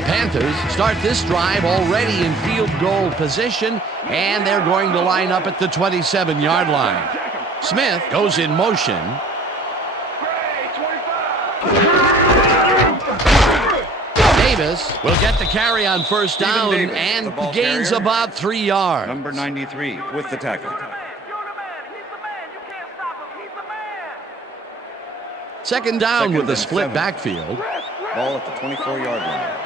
The Panthers start this drive already in field goal position, and they're going to line up at the 27-yard line. Smith goes in motion. Davis will get the carry on first down and gains about 3 yards. Number 93 with the tackle. Second down with a split backfield. Ball at the 24-yard line.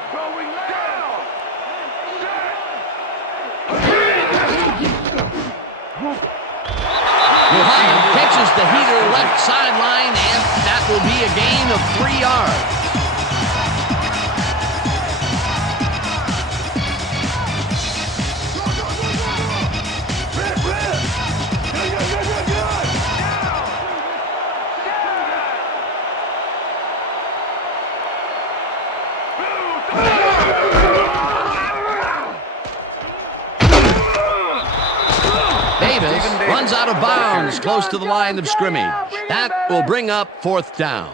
Muhammad catches the heater left sideline, and that will be a gain of 3 yards. Runs out of bounds close to the line of scrimmage. That will bring up fourth down.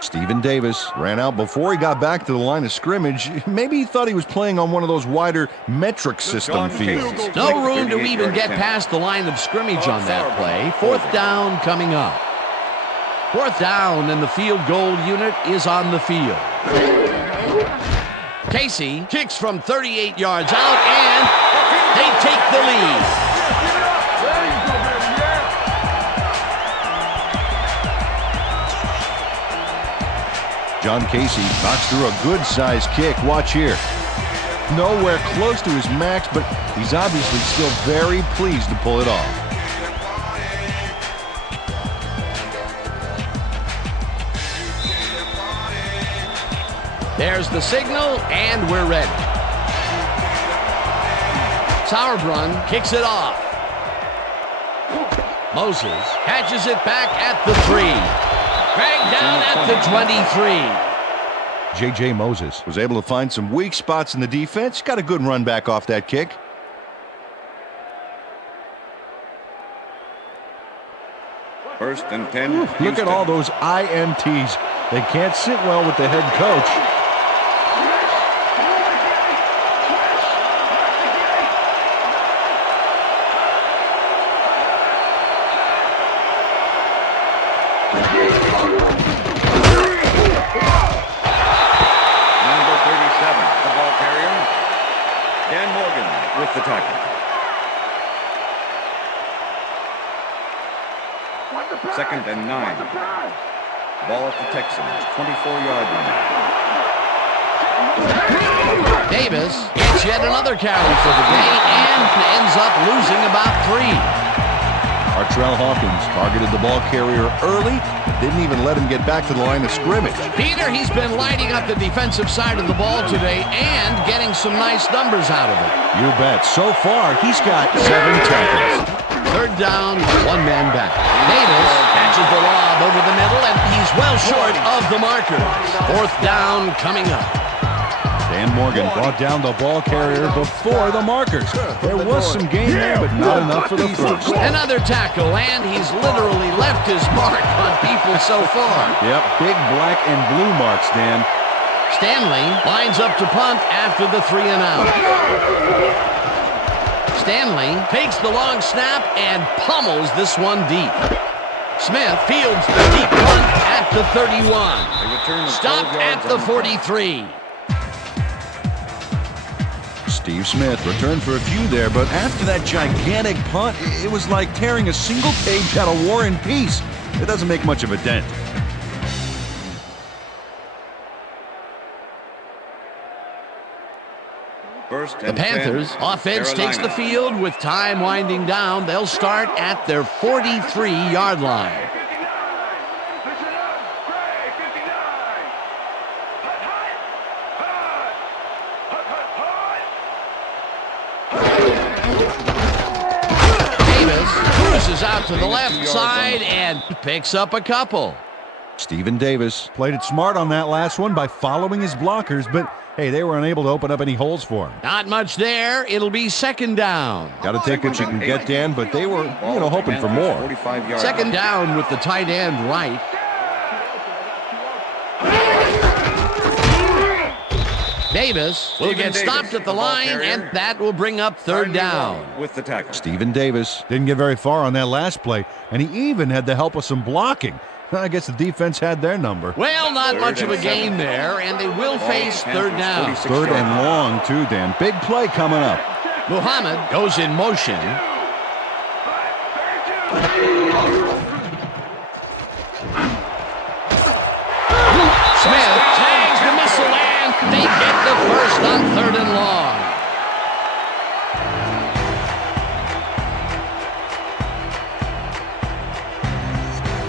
Stephen Davis ran out before he got back to the line of scrimmage. Maybe he thought he was playing on one of those wider metric system fields. No room to even get past the line of scrimmage on that play. Fourth down coming up. Fourth down, and the field goal unit is on the field. Casey kicks from 38 yards out, and they take the lead. John Casey knocks through a good-sized kick. Watch here. Nowhere close to his max, but he's obviously still very pleased to pull it off. There's the signal, and we're ready. Sauerbrunn kicks it off. Moses catches it back at the 3. Dragged down at the 23. J.J. Moses was able to find some weak spots in the defense. Got a good run back off that kick. First and 10. Look at all those INTs. They can't sit well with the head coach. With the tackle. Second and 9. Ball at the Texans, 24-yard line. Davis gets yet another carry for the day and ends up losing about 3. Artrell Hawkins targeted the ball carrier early, didn't even let him get back to the line of scrimmage. Peter, he's been lighting up the defensive side of the ball today and getting some nice numbers out of it. You bet. So far, he's got 7 tackles. Third down, one man back. Davis catches the lob over the middle, and he's well short of the markers. Fourth down coming up. Dan Morgan brought down the ball carrier before the markers. There was some gain there, but not enough for the first. Another tackle, and he's literally left his mark on people so far. Yep, big black and blue marks, Dan. Stanley lines up to punt after the 3 and out. Stanley takes the long snap and pummels this one deep. Smith fields the deep punt at the 31. Stopped at the 43. Steve Smith returned for a few there, but after that gigantic punt, it was like tearing a single page out of War and Peace. It doesn't make much of a dent. The Panthers offense takes the field with time winding down. They'll start at their 43-yard line. Cruises out to the left side and picks up a couple. Stephen Davis played it smart on that last one by following his blockers, but hey, they were unable to open up any holes for him. Not much there. It'll be second down. Got to take what you can get, Dan, but they were, hoping for more. Second down with the tight end right. Davis will get stopped at the line, and that will bring up third down. With the tackle. Stephen Davis didn't get very far on that last play, and he even had the help of some blocking. I guess the defense had their number. Well, not much of a gain there, and they will face third down. Third and long, too, Dan. Big play coming up. Muhammad goes in motion. Smith tags the missile, and they get the first on third and long.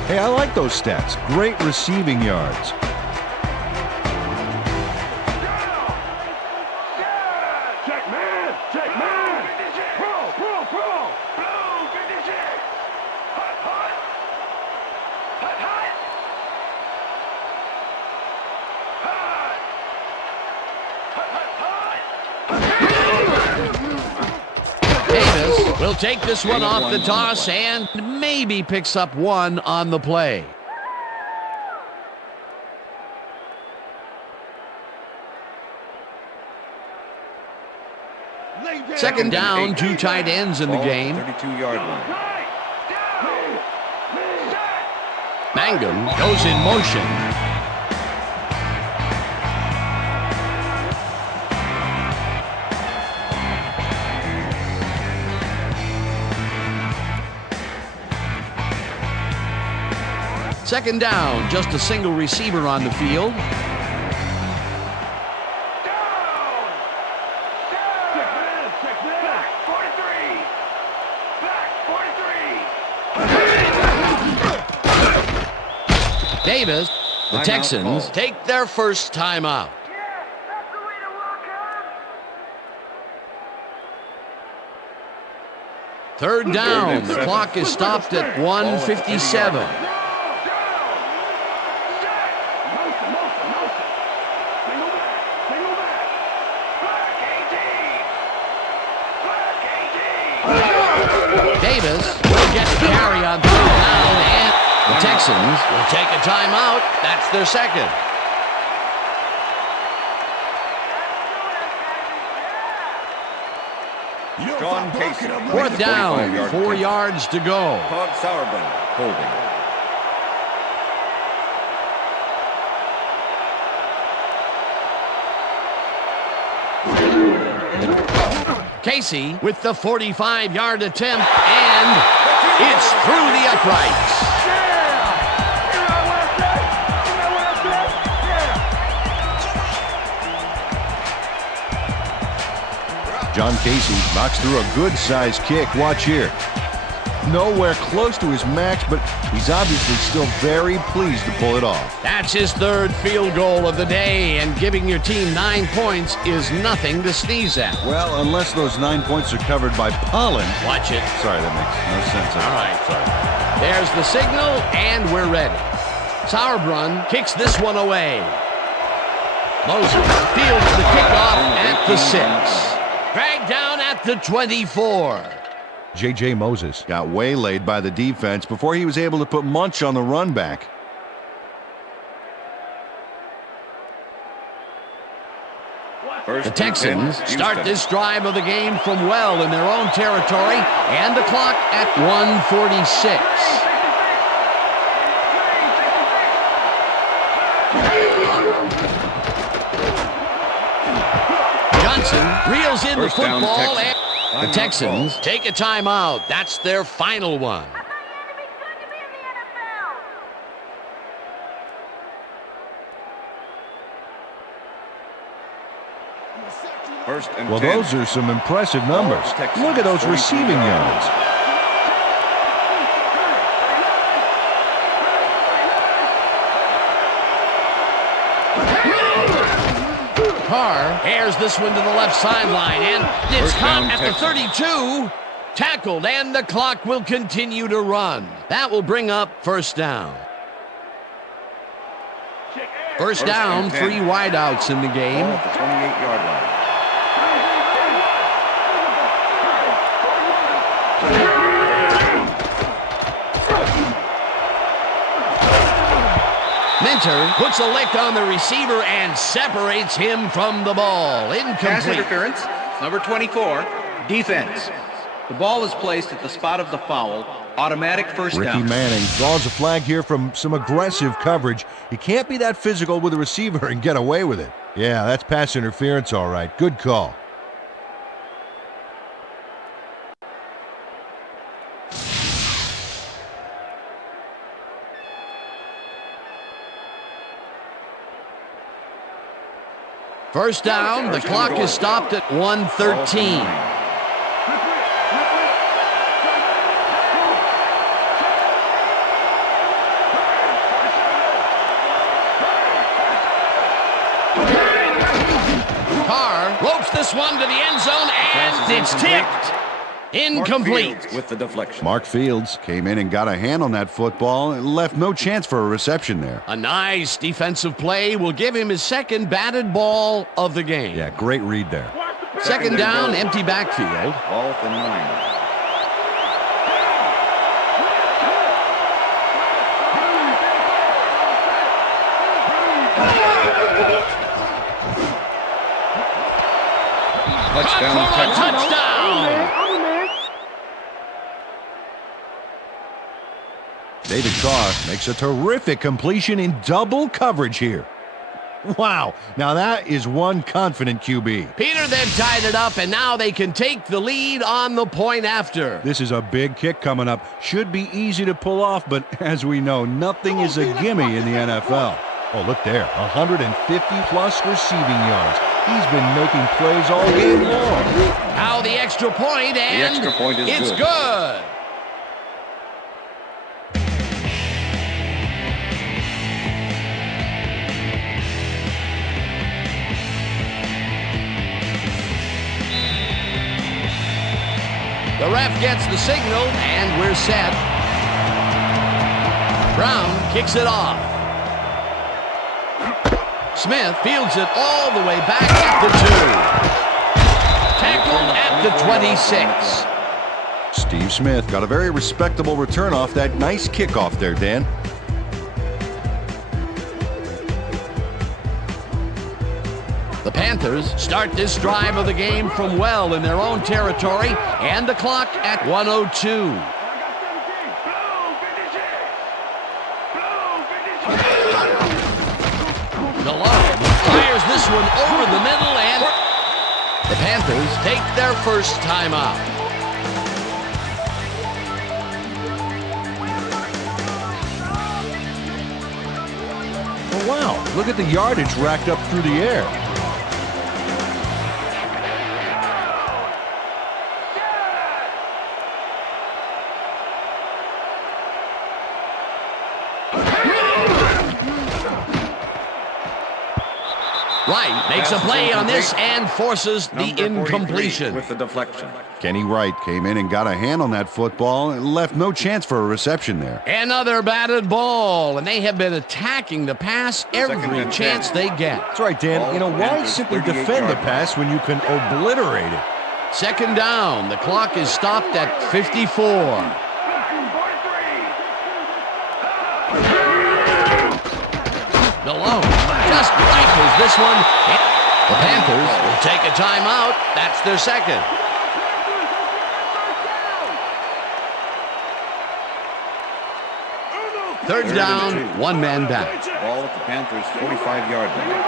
Hey, I like those stats. Great receiving yards. Check man! Check man! Pro! Pro! Pro! Blue 56! Hot! Hot! Hot! Hot! Davis will take this one off the toss and maybe picks up one on the play. Second down, two tight ends in the game. 32-yard line. Mangum goes in motion. Second down, just a single receiver on the field. Davis, the Texans take their first timeout. Third down, the clock is stopped at 1:57. Davis will get the carry on third down, and the Texans will take a timeout. That's their second. John Casey. Fourth down, 4 yards to go. Todd Sauerbrunn holding. Casey with the 45-yard attempt, and it's through the uprights. John Casey knocks through a good-sized kick. Watch here. Nowhere close to his max, but he's obviously still very pleased to pull it off. That's his third field goal of the day, and giving your team 9 points is nothing to sneeze at. Well, unless those 9 points are covered by pollen. Watch it. Sorry, that makes no sense. All right. Sorry. There's the signal, and we're ready. Sauerbrunn kicks this one away. Moses fields the kickoff at the 6. Dragged down at the 24. J.J. Moses got waylaid by the defense before he was able to put Munch on the run back. The Texans start this drive of the game from well in their own territory, and the clock at 1:46. Johnson reels in the football, and the Texans take a timeout. That's their final one. Well, those are some impressive numbers. Look at those receiving yards. Carr airs this one to the left sideline, and it's caught at the 32. Tackled, and the clock will continue to run. That will bring up first down. First down, 3 wideouts in the game. Ball at the 28-yard line. Minter puts a lick on the receiver and separates him from the ball. Pass Incomplete. interference, number 24, defense. The ball is placed at the spot of the foul. Automatic first Ricky down. Manning draws a flag here from some aggressive coverage. You can't be that physical with a receiver and get away with it. Yeah, that's pass interference, all right. Good call. First down, the clock is stopped at 1:13. Carr ropes this one to the end zone, and it's tipped. Incomplete. With the deflection. Mark Fields came in and got a hand on that football and left no chance for a reception there. A nice defensive play will give him his second batted ball of the game. Yeah, great read there. Second down, empty backfield. Ball at the 9. Touchdown, Texans. Touchdown! David Carr makes a terrific completion in double coverage here. Wow, now that is one confident QB. Peter then tied it up, and now they can take the lead on the point after. This is a big kick coming up. Should be easy to pull off, but as we know, nothing is a gimme in the NFL. Oh, look there, 150-plus receiving yards. He's been making plays all game long. Now the extra point, and The extra point is it's good. good. The ref gets the signal, and we're set. Brown kicks it off. Smith fields it all the way back at the 2. Tackled at the 26. Steve Smith got a very respectable return off that nice kickoff there, Dan. The Panthers start this drive of the game from well in their own territory, and the clock at 1:02. Fires this one over the middle, and the Panthers take their first timeout. Oh, wow, look at the yardage racked up through the air. Wright makes a play on this and forces the incompletion. With the deflection. Kenny Wright came in and got a hand on that football and left no chance for a reception there. Another batted ball, and they have been attacking the pass every and chance 10. they get. That's right, Dan. You know, why simply defend the pass when you can obliterate it? Second down, the clock is stopped at 54. Malone just rifles this one. The Panthers will take a timeout. That's their second. Third down, one man back. Ball at the Panthers' 45-yard line.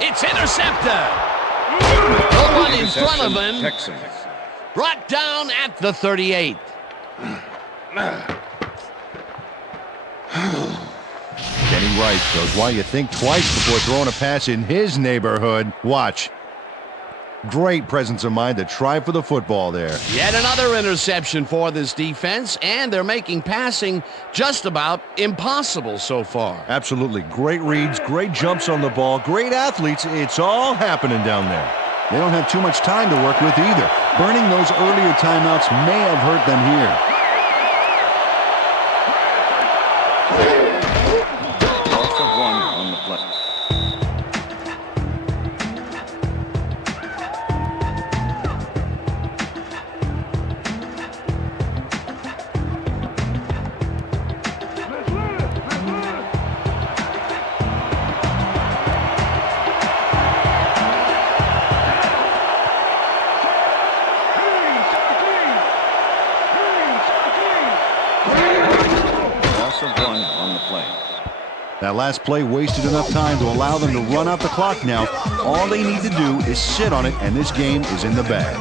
It's intercepted. No one in front of him. Texans. Brought down at the 38. Kenny Wright shows why you think twice before throwing a pass in his neighborhood. Watch. Great presence of mind to try for the football there. Yet another interception for this defense, and they're making passing just about impossible so far. Absolutely. Great reads, great jumps on the ball, great athletes. It's all happening down there. They don't have too much time to work with either. Burning those earlier timeouts may have hurt them here. Loss of 1 on the play. loss of 1 on the play. That last play wasted enough time to allow them to run out the clock now. All they need to do is sit on it, and this game is in the bag.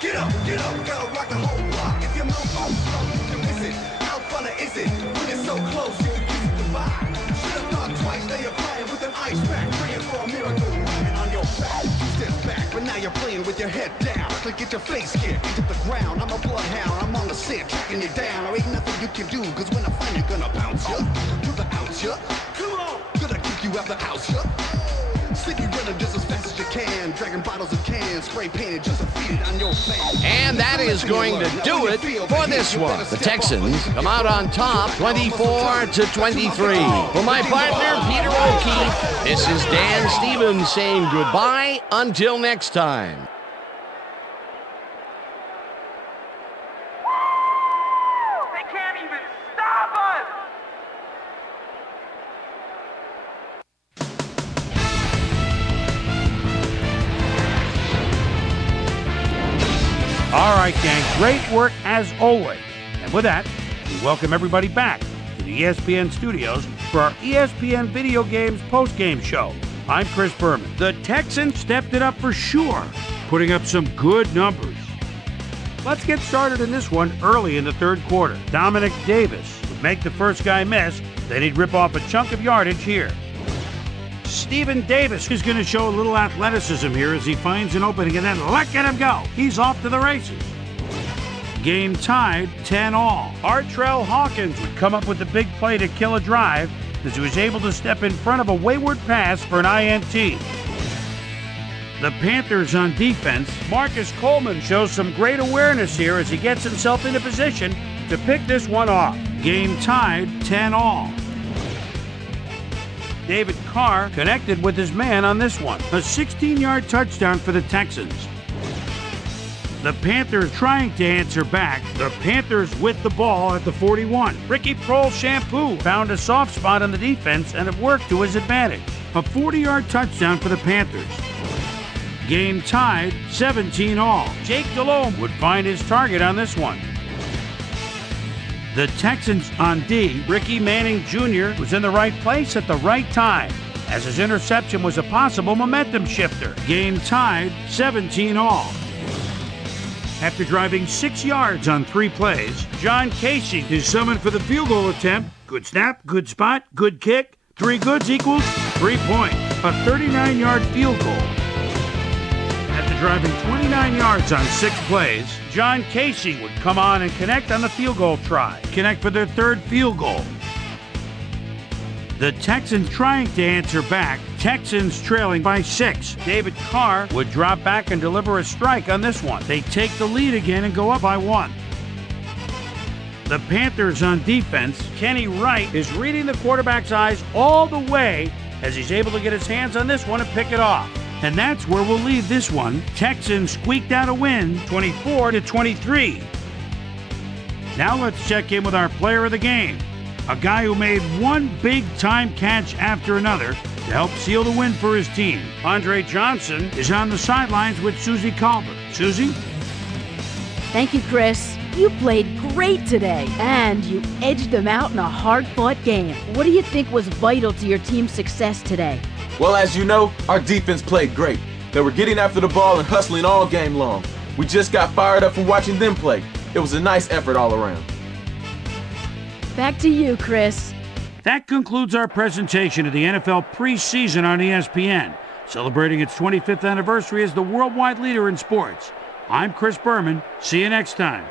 Get up, gotta rock the whole block. If your mouth off, you can miss it. How fun is it? When you're so close, you can kiss it goodbye. Should've thought twice, now you're playing with an ice pack. Praying for a miracle, landing on your back. Step back, but now you're playing with your head down. So get your face kicked into the ground. I'm a bloodhound, I'm on the scent, tracking you down. There ain't nothing you can do, cause when I find you, gonna bounce you. To the ounce you. Come on, gonna kick you out the house you. Sticky running just as fast as you can. Dragging bottles of cans, spray painted just to feed it on your fan. And that is going to do it for this one. The Texans come out on top 24-23. For my partner, Peter O'Keefe, this is Dan Stevens saying goodbye until next time. They can't even stop us! All right, gang, great work as always. And with that, we welcome everybody back to the ESPN studios for our ESPN Video Games post-game show. I'm Chris Berman. The Texans stepped it up for sure, putting up some good numbers. Let's get started in this one early in the third quarter. Dominic Davis would make the first guy miss, then he'd rip off a chunk of yardage here. Stephen Davis is going to show a little athleticism here as he finds an opening and then look at him go. He's off to the races. Game tied 10-all. Artrell Hawkins would come up with the big play to kill a drive as he was able to step in front of a wayward pass for an INT. The Panthers on defense, Marcus Coleman shows some great awareness here as he gets himself into position to pick this one off. Game tied 10-all. David Carr connected with his man on this one. A 16-yard touchdown for the Texans. The Panthers trying to answer back. The Panthers with the ball at the 41. Ricky Prohl-Shampoo found a soft spot on the defense and it worked to his advantage. A 40-yard touchdown for the Panthers. Game tied 17-all. Jake Delhomme would find his target on this one. The Texans on D, Ricky Manning Jr. was in the right place at the right time, as his interception was a possible momentum shifter. Game tied 17-all. After driving 6 yards on 3 plays, John Casey is summoned for the field goal attempt. Good snap, good spot, good kick. 3 goods equals 3 points. A 39-yard field goal. After driving 29 yards on 6 plays, John Casey would come on and connect on the field goal try. Connect for their third field goal. The Texans trying to answer back. Texans trailing by 6. David Carr would drop back and deliver a strike on this one. They take the lead again and go up by 1. The Panthers on defense, Kenny Wright is reading the quarterback's eyes all the way as he's able to get his hands on this one and pick it off. And that's where we'll leave this one. Texans squeaked out a win, 24-23. Now let's check in with our player of the game, a guy who made one big-time catch after another to help seal the win for his team. Andre Johnson is on the sidelines with Susie Colbert. Susie? Thank you, Chris. You played great today, and you edged them out in a hard-fought game. What do you think was vital to your team's success today? Well, as you know, our defense played great. They were getting after the ball and hustling all game long. We just got fired up from watching them play. It was a nice effort all around. Back to you, Chris. That concludes our presentation of the NFL preseason on ESPN, celebrating its 25th anniversary as the worldwide leader in sports. I'm Chris Berman. See you next time.